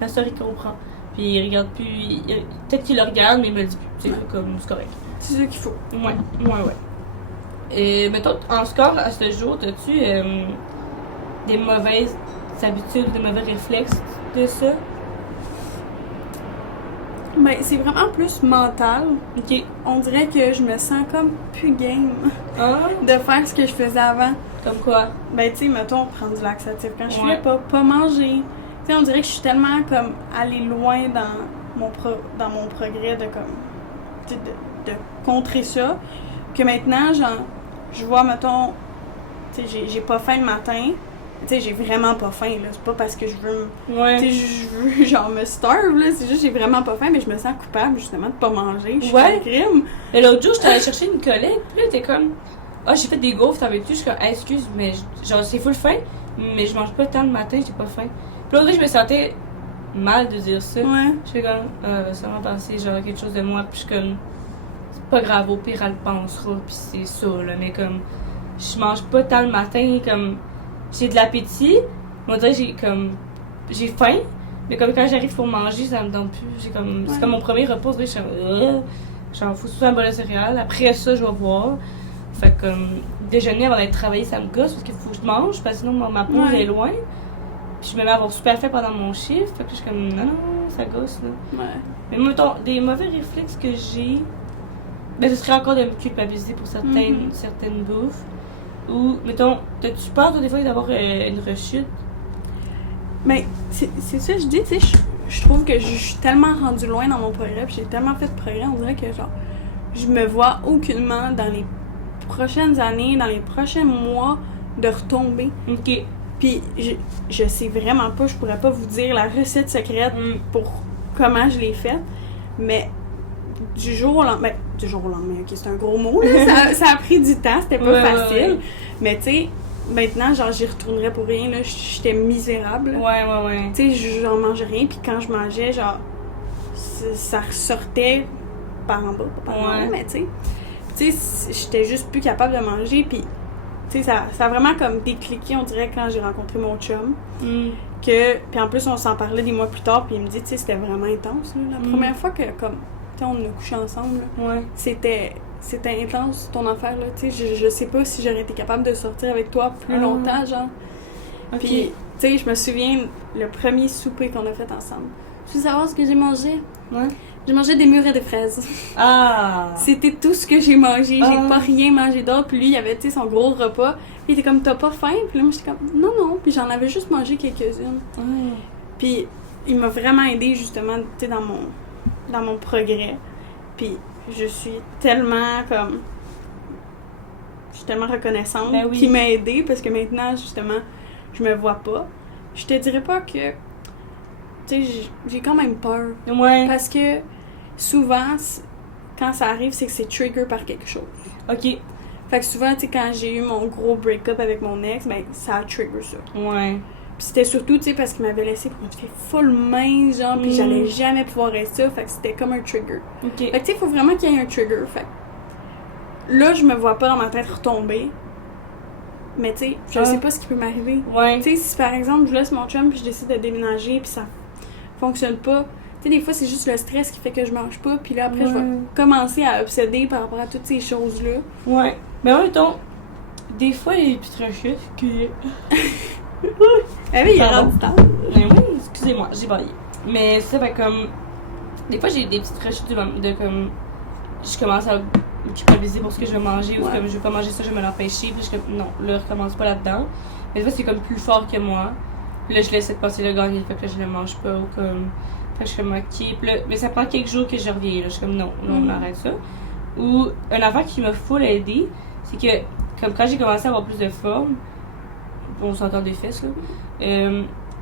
la sœur, il comprend. Puis il regarde plus, peut-être qu'il le regarde, mais il me le dit plus. C'est comme, c'est correct. C'est ça qu'il faut. Ouais. Et mettons, en score, à ce jour, as-tu des mauvaises habitudes, des mauvais réflexes de ça? Ben, c'est vraiment plus mental. Ok. On dirait que je me sens comme plus game Ah, de faire ce que je faisais avant. comme quoi? Ben, tu sais, mettons, prendre du laxatif quand je voulais pas manger. Tu sais, on dirait que je suis tellement comme allée loin dans mon progrès de comme, tu sais, de contrer ça, que maintenant, genre, je vois, mettons, tu sais, j'ai pas faim le matin. Tu sais, j'ai vraiment pas faim, là. C'est pas parce que je veux tu sais, je veux, genre, me starve, là. C'est juste, j'ai vraiment pas faim, mais je me sens coupable, justement, de pas manger. Je suis un crime. Et l'autre jour, j'étais allée chercher une collègue, puis là, t'es comme, j'ai fait des gaufres, t'en veux-tu? Je suis comme, excuse, mais genre, c'est full faim, mais je mange pas tant le matin, j'ai pas faim. Puis l'autre jour, je me sentais mal de dire ça. Je suis comme, ça m'a passé, genre, quelque chose de moi, puis je suis comme, c'est pas grave, au pire, elle le pensera, puis c'est ça, là. Mais comme, je mange pas tant le matin, comme, j'ai de l'appétit, on dirait que j'ai faim, mais comme quand j'arrive pour manger, ça me donne plus. C'est comme mon premier repas, je suis j'en fous souvent un bol de céréales. Après ça, je vais boire. Fait que déjeuner avant d'aller travailler, ça me gosse parce qu'il faut que je mange, parce que sinon ma pause est loin. Puis je me mets à avoir super faim pendant mon chiffre, fait que je suis comme non, ça gosse là. Mais mettons, des mauvais réflexes que j'ai, ben ce serait encore de me culpabiliser pour certaines bouffes. Ou, mettons, t'as-tu peur, toi, des fois, d'avoir une rechute? Mais c'est ça, je dis, tu sais, je trouve que je suis tellement rendue loin dans mon progrès, puis j'ai tellement fait de progrès, on dirait que, genre, je me vois aucunement dans les prochaines années, dans les prochains mois, de retomber. Ok. Puis, je sais vraiment pas, je pourrais pas vous dire la recette secrète pour comment je l'ai faite, mais du jour au lendemain, ok, c'est un gros mot, là, ça a pris du temps, c'était pas facile, mais tu sais, maintenant, genre, j'y retournerais pour rien, là, j'étais misérable. Tu sais, j'en mangeais rien, puis quand je mangeais, genre, ça ressortait par en bas, pas par en haut, mais tu sais, j'étais juste plus capable de manger, puis tu sais, ça a vraiment comme décliqué, on dirait, quand j'ai rencontré mon chum, puis en plus, on s'en parlait des mois plus tard, puis il me dit, tu sais, c'était vraiment intense, là, la première fois que, comme, on a couché ensemble, là, c'était intense ton affaire, là, tu sais, je sais pas si j'aurais été capable de sortir avec toi plus longtemps, genre. Puis, tu sais, je me souviens, le premier souper qu'on a fait ensemble. Tu veux savoir ce que j'ai mangé? J'ai mangé des mûres et des fraises. C'était tout ce que j'ai mangé, j'ai pas rien mangé d'autre, puis lui, il avait, tu sais, son gros repas, puis il était comme, t'as pas faim? Puis là, moi, j'étais comme, non, puis j'en avais juste mangé quelques-unes. Puis, il m'a vraiment aidé, justement, tu sais, dans mon progrès. Puis je suis tellement reconnaissante qu'il m'a aidée parce que maintenant, justement, je me vois pas. Je te dirais pas que, tu sais, j'ai quand même peur. Parce que souvent, quand ça arrive, c'est que c'est trigger par quelque chose. Ok. Fait que souvent, tu sais, quand j'ai eu mon gros break-up avec mon ex, ben, ça a trigger ça. c'était surtout, tu sais, parce qu'il m'avait laissé pour une fille full mince, genre, pis j'allais jamais pouvoir être ça, fait que c'était comme un trigger. Ok. Fait que, tu sais, il faut vraiment qu'il y ait un trigger, fait que là, je me vois pas dans ma tête retomber, mais tu sais, je sais pas ce qui peut m'arriver. Ouais. Tu sais, si par exemple, je laisse mon chum puis je décide de déménager puis ça fonctionne pas, tu sais, des fois, c'est juste le stress qui fait que je mange pas, puis là, après, je vais commencer à obséder par rapport à toutes ces choses-là. Ouais. Mais en même temps, des fois, il y a des petites rechutes que... Ah oui, il y a rendu temps. Mais oui, excusez-moi, j'ai baillé. Mais ça fait comme... Des fois, j'ai des petites rechutes de comme... Je commence à me culpabiliser pour ce que je vais manger, ou comme je vais pas manger ça, je vais me l'empêcher, puis je suis comme, non, là, recommence pas là-dedans. Mais des fois, c'est comme plus fort que moi. Puis là, je laisse cette pensée-là gagner, fait que là, je le mange pas, ou comme... Fait que je suis comme, ok, puis là, mais ça prend quelques jours que je reviens, là, je suis comme, non, on arrête ça. Ou, un affaire qui m'a full aidé, c'est que, comme quand j'ai commencé à avoir plus de forme, on s'entend des fesses, là,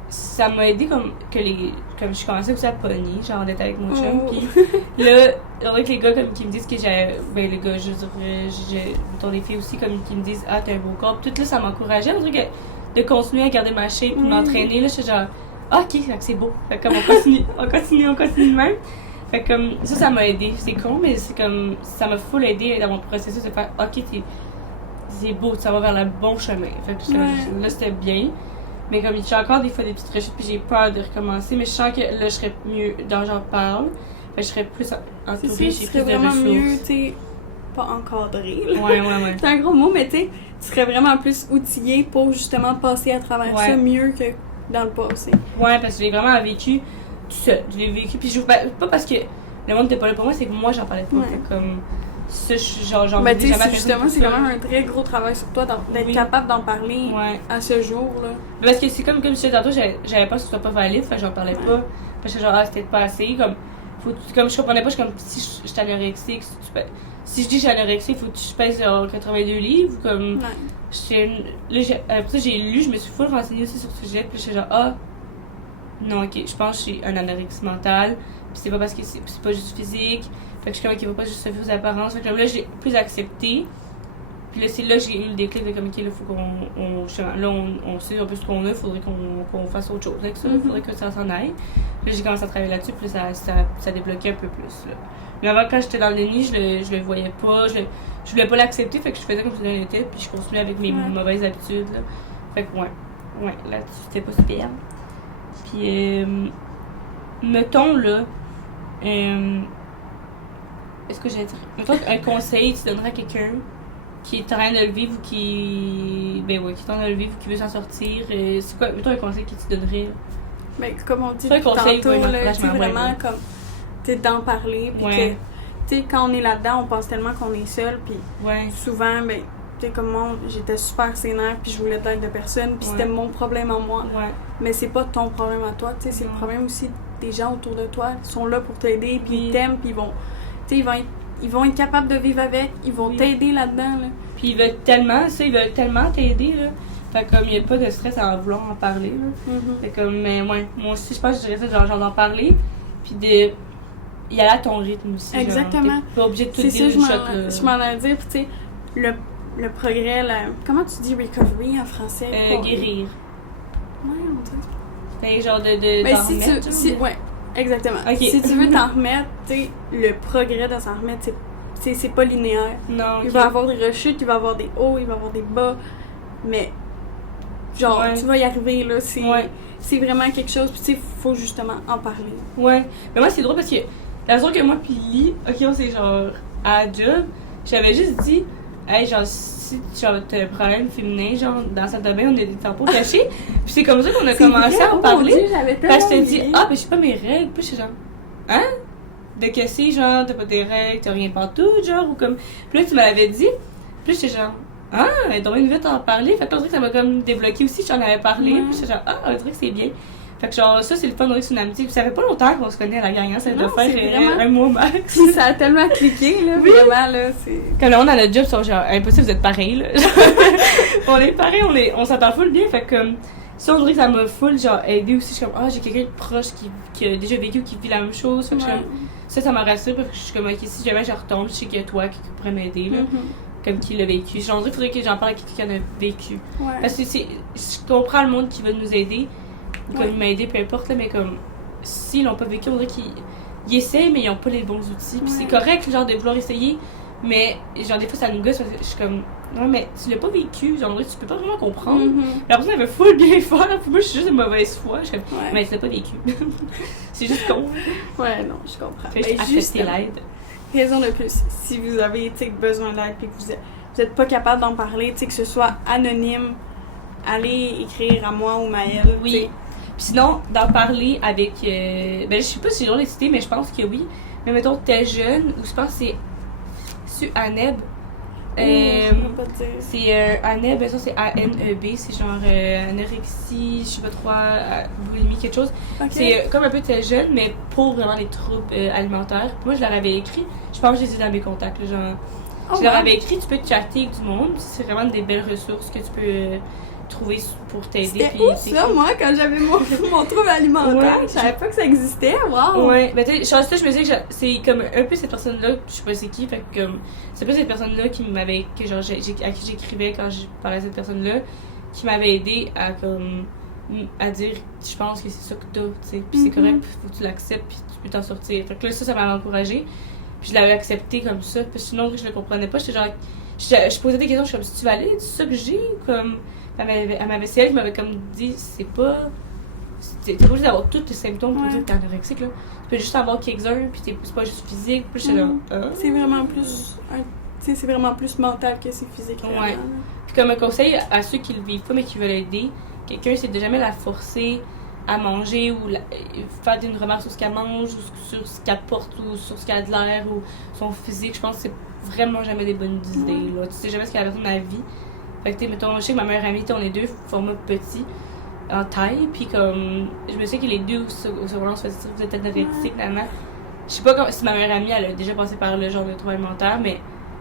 ça m'a aidé comme je commençais aussi à pogner, genre d'être avec mon chum, pis là, on dirait que les gars comme qui me disent que j'ai, ben les gars, je dirais, mettons les filles aussi comme qui me disent ah t'as un beau corps, pis tout là ça m'encourageait, on dirait que de continuer à garder ma shape, pis m'entraîner, là j'étais genre ah, ok, fait que c'est beau, fait que comme on continue de même, fait que comme ça m'a aidé, c'est con mais c'est comme ça m'a full aidé dans mon processus de faire ok c'est beau, ça va vers le bon chemin, fait que là c'était bien. Mais comme j'ai encore des fois des petites rechutes puis j'ai peur de recommencer, mais je sens que là je serais mieux dans j'en parle, fait que je serais plus entourée, j'ai plus de vraiment ressources. mieux, tu sais, pas encadré. Ouais. C'est un gros mot, mais tu sais, tu serais vraiment plus outillé pour justement passer à travers ça mieux que dans le passé. Ouais, parce que j'ai vraiment vécu tout seul. Je l'ai vécu puis pas parce que le monde n'était pas là pour moi, c'est que moi j'en parlais pas. Fait comme ça, j'en ben, tu sais, justement, c'est quand même un très gros travail sur toi d'être capable d'en parler à ce jour-là. Parce que c'est comme je disais tantôt, j'avais peur que ce soit pas valide, fait que j'en parlais pas. Parce que genre, ah, c'était pas assez. Comme je comprenais pas, je suis comme, si je suis anorexique, si je dis que je suis anorexique, il faut que je pèse genre 82 livres. Comme, après ça, j'ai lu, je me suis full renseignée aussi sur ce sujet, puis j'étais genre, ah, non, ok, je pense que j'ai un anorexie mentale, puis c'est pas parce que c'est pas juste physique. Fait que je suis comme, qu'il ne faut pas juste se faire aux apparences. Fait que là, j'ai plus accepté. Puis là, c'est là que j'ai eu le déclic de comme, ok, là, faut on sait un peu ce qu'on a, faudrait qu'on fasse autre chose avec ça, faudrait que ça s'en aille. Puis là, j'ai commencé à travailler là-dessus, puis là, ça débloquait un peu plus, là. Mais avant, quand j'étais dans le déni, je le voyais pas, je voulais pas l'accepter, fait que je faisais comme si de était, puis je continuais avec mes mauvaises habitudes, là. Fait que, ouais, là-dessus, c'était pas super. Puis, mettons, là, est-ce que j'ai dit? Mettons un conseil tu donnerais à quelqu'un qui est en train de le vivre ou qui. Ben ouais, qui est en train de le vivre ou qui veut s'en sortir. C'est quoi? Mettons un conseil que tu donnerais? Ben, comme on dit tantôt, là, tu sais, vraiment comme. Tu sais, d'en parler. Puis que. Tu sais, quand on est là-dedans, on pense tellement qu'on est seul. Puis souvent, ben. Tu sais, comme moi, j'étais super sénère. Puis je voulais l'aide de personne. Puis c'était mon problème en moi. Mais c'est pas ton problème à toi. Tu sais, c'est le problème aussi des gens autour de toi. Ils sont là pour t'aider. Puis ils t'aiment. Puis ils vont. Tu sais, ils vont être capables de vivre avec, ils vont t'aider là-dedans, là. Puis ils veulent tellement t'aider, là. Fait comme il n'y a pas de stress à en vouloir en parler, là. Fait comme, mais moi aussi, je pense que je dirais ça, genre d'en parler, puis de y aller à ton rythme aussi. Exactement. Genre, t'es pas obligé de tout dire une shot, là. Je m'en allais dire, puis tu sais, le progrès, comment tu dis recovery en français? Guérir. Ouais, on dit. Ben, genre de ouais. Exactement. Okay. Si tu veux t'en remettre, tu sais, le progrès de s'en remettre, c'est pas linéaire. Non. Il va y avoir des rechutes, il va y avoir des hauts, il va y avoir des bas, mais genre, tu vas y arriver, là. C'est vraiment quelque chose, puis tu sais, faut justement en parler. Ouais. Mais moi, c'est drôle parce que la raison que moi pis Lily, ok, on s'est genre à la job, j'avais juste dit, hey, genre, si genre, t'as un problème féminin, genre, dans cette domaine, on a des tampons cachés. Puis c'est comme ça qu'on a commencé à en parler. Parce que je t'ai dit, ah, ben, je sais pas mes règles. Puis j'étais genre, hein? De casser, genre, t'as pas tes règles, t'as rien partout, genre, ou comme. Puis là, tu m'avais dit. Puis j'étais genre, ah, elle est vite à en parler. Fait que on dirait que ça m'a comme débloqué aussi, j'en avais parlé. Puis j'étais genre, ah, on dirait que c'est bien. Fait que genre, ça, c'est le fun, on dirait que c'est une amitié. Puis ça fait pas longtemps qu'on se connaît à la gang, hein, ça doit faire un mois max. Ça a tellement cliqué, là, vraiment, là, c'est... Quand le monde à notre job sont genre, impossible, vous êtes pareils, là. On est pareils, on s'entend full bien, fait que comme, ça, on dirait que ça m'a full, genre, aidé aussi. Je suis comme, ah, j'ai quelqu'un de proche qui a déjà vécu ou qui vit la même chose. Fait que ça m'a rassurée, parce que je suis comme, ok, si jamais je retombe, je sais qu'il y a toi qui pourrait m'aider, là. comme qui l'a vécu. Genre, il faudrait que j'en parle à quelqu'un qui en a vécu. Ouais. Parce que je comprends le monde qui va nous aider, comme Ouais. m'aider, peu importe, là, mais comme, s'ils l'ont pas vécu, on dirait qu'ils essaient, mais ils ont pas les bons outils. Puis Ouais. c'est correct, genre, de vouloir essayer, mais, genre, des fois, ça nous gosse, parce que je suis comme, non, mais tu l'as pas vécu, genre, tu peux pas vraiment comprendre. Mhm. La personne, elle veut full bien faire, puis moi, je suis juste de mauvaise foi. Je suis comme, Ouais. mais tu l'as pas vécu. C'est juste con. Ouais, non, je comprends. Fait que Ben, accepter l'aide. Raison de plus, si vous avez besoin d'aide et que vous êtes pas capable d'en parler, que ce soit anonyme, allez écrire à moi ou Maëlle. Oui. t'sais. Puis sinon, d'en parler avec. Ben, je sais pas si j'ai le droit de citer, mais je pense que oui. Mais mettons, t'es jeune, ou je pense que c'est. Sur Aneb. Je peux pas te dire. C'est Aneb, ça c'est ANEB, c'est genre anorexie, je sais pas trop, boulimie, quelque chose. Ok. C'est comme un peu t'es jeune, mais pour vraiment les troubles alimentaires. Puis moi, je leur avais écrit, je pense que je les ai dans mes contacts, là, genre. Oh, Je leur wow. avais écrit, tu peux chatter avec du monde, puis c'est vraiment des belles ressources que tu peux trouver pour t'aider. C'était Puis où c'est ça, cool. moi, quand j'avais mon trouble alimentaire? Ouais. Je savais pas que ça existait. Wow! Ouais, mais tu sais, ça, je me disais que c'est comme un peu cette personne-là, je sais pas c'est qui, fait que comme, c'est pas cette personne-là qui m'avait, que genre, à qui j'écrivais quand je parlais à cette personne-là, qui m'avait aidé à comme, à dire, je pense que c'est ça que t'as, tu sais, puis c'est Mhm. correct, puis faut que tu l'acceptes, puis tu peux t'en sortir. Fait que là, ça m'avait encouragée, puis je l'avais accepté comme ça, parce que sinon, je le comprenais pas, j'étais genre, je posais des questions, je suis comme, si tu valides ça que j'ai, comme, elle m'avait, c'est elle qui m'avait comme dit, c'est pas. T'es pas obligé d'avoir tous les symptômes pour Ouais. dire que t'es anorexique, là. Tu peux juste en avoir quelques-uns, puis c'est pas juste physique. Puis j'étais là. Mhm. C'est vraiment plus. C'est vraiment plus mental que c'est physique. Ouais. Vraiment. Puis comme un conseil à ceux qui le vivent pas mais qui veulent aider, quelqu'un, c'est de jamais la forcer à manger ou faire une remarque sur ce qu'elle mange ou sur ce qu'elle porte ou sur ce qu'elle a de l'air ou son physique. Je pense que c'est vraiment jamais des bonnes idées, là. Tu sais jamais ce qu'elle a besoin de la vie. Fait que, mettons, je sais que ma meilleure amie, on est deux format petit en taille, puis comme, je me sais que les deux au secondaire, on se faisait dire, vous êtes anorexique, maman. Je sais pas si ma meilleure amie, elle a déjà passé par le genre de trouble alimentaire, mais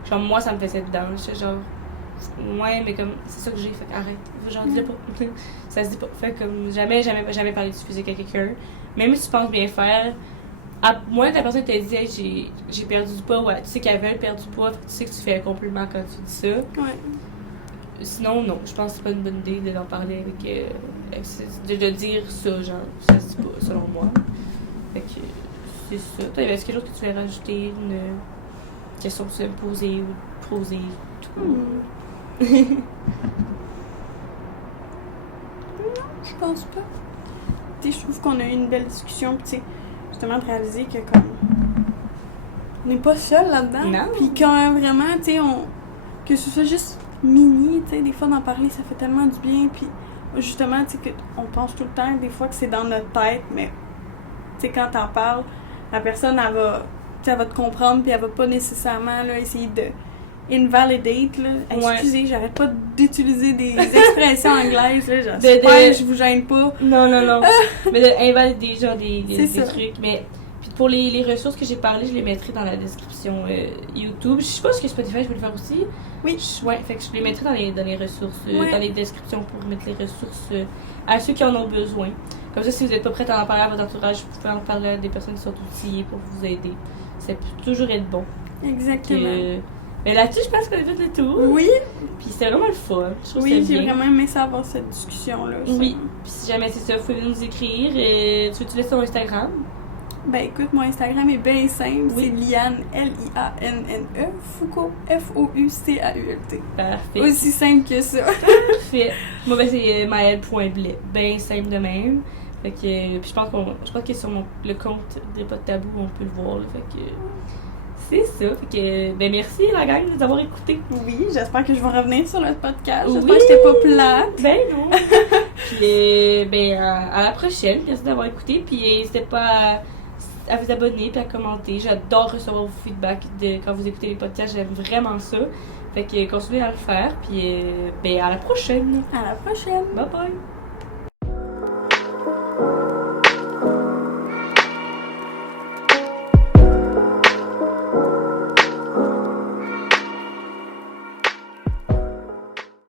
genre, moi, ça me faisait dedans. J'étais genre, ouais, mais comme, c'est ça que j'ai, fait qu'arrête. Genre, dis-le pas. Ça se dit pas. Fait comme, jamais parler du physique à quelqu'un. Même si tu penses bien faire, à moins que la personne te dise, hey, j'ai perdu du poids, ouais, tu sais qu'elle veut perdre du poids, fait que tu sais que tu fais un compliment quand tu dis ça. Ouais. Sinon, non, je pense que c'est pas une bonne idée d'en parler avec. De dire ça, genre, ça se dit pas, selon moi. Fait que c'est ça. Toi, y avait-tu quelque chose que tu voulais rajouter, une question que tu voulais me poser ou poser, tout? Non, je pense pas. Tu sais, je trouve qu'on a eu une belle discussion, puis tu sais, justement de réaliser que comme on n'est pas seul là-dedans. Non. Puis quand vraiment, tu sais, que ce soit juste mini, tu sais, des fois d'en parler, ça fait tellement du bien. Puis justement, tu sais, qu'on pense tout le temps, des fois que c'est dans notre tête, mais tu sais, quand t'en parles, la personne, elle va te comprendre, puis elle va pas nécessairement là, essayer de invalidate, là. Ouais. Excusez, j'arrête pas d'utiliser des expressions anglaises, là, genre, De- super, je vous gêne pas. Non. Mais d'invalider, genre, des C'est ça. trucs. Mais puis pour les ressources que j'ai parlé, je les mettrai dans la description YouTube. Je sais pas que Spotify, je vais le faire aussi. Oui. Ouais, fait que je les mettrai dans les ressources, Ouais. dans les descriptions pour mettre les ressources à ceux qui en ont besoin. Comme ça, si vous n'êtes pas prête à en parler à votre entourage, vous pouvez en parler à des personnes qui sont outillées pour vous aider. Ça peut toujours être bon. Exactement. Mais là-dessus, je pense qu'on a fait le tour. Oui, Puis c'était vraiment le fun. Je trouve que oui, c'était j'ai bien. vraiment aimé ça avoir cette discussion-là. ça. Oui. Puis si jamais c'est ça, vous pouvez nous écrire. Tu veux-tu laisser ton Instagram? Ben écoute, mon Instagram est bien simple, Oui. c'est Liane, Lianne, Foucault, Foucault. Parfait. Aussi simple que ça. Parfait. Moi, ben, c'est maëlle.blais. Ben simple de même. Fait que, puis je pense que sur le compte des Pas de Tabou, on peut le voir. Là, fait que c'est ça. Fait que, ben merci la gang de nous avoir écoutés. Oui, j'espère que je vais revenir sur notre podcast. Oui. J'espère que j'étais pas plate. Ben non. Puis ben à la prochaine. Merci d'avoir écouté. Puis n'hésitez pas à vous abonner puis à commenter. J'adore recevoir vos feedbacks quand vous écoutez les podcasts. J'aime vraiment ça. Fait que continuez à le faire. Puis ben à la prochaine. À la prochaine. Bye bye.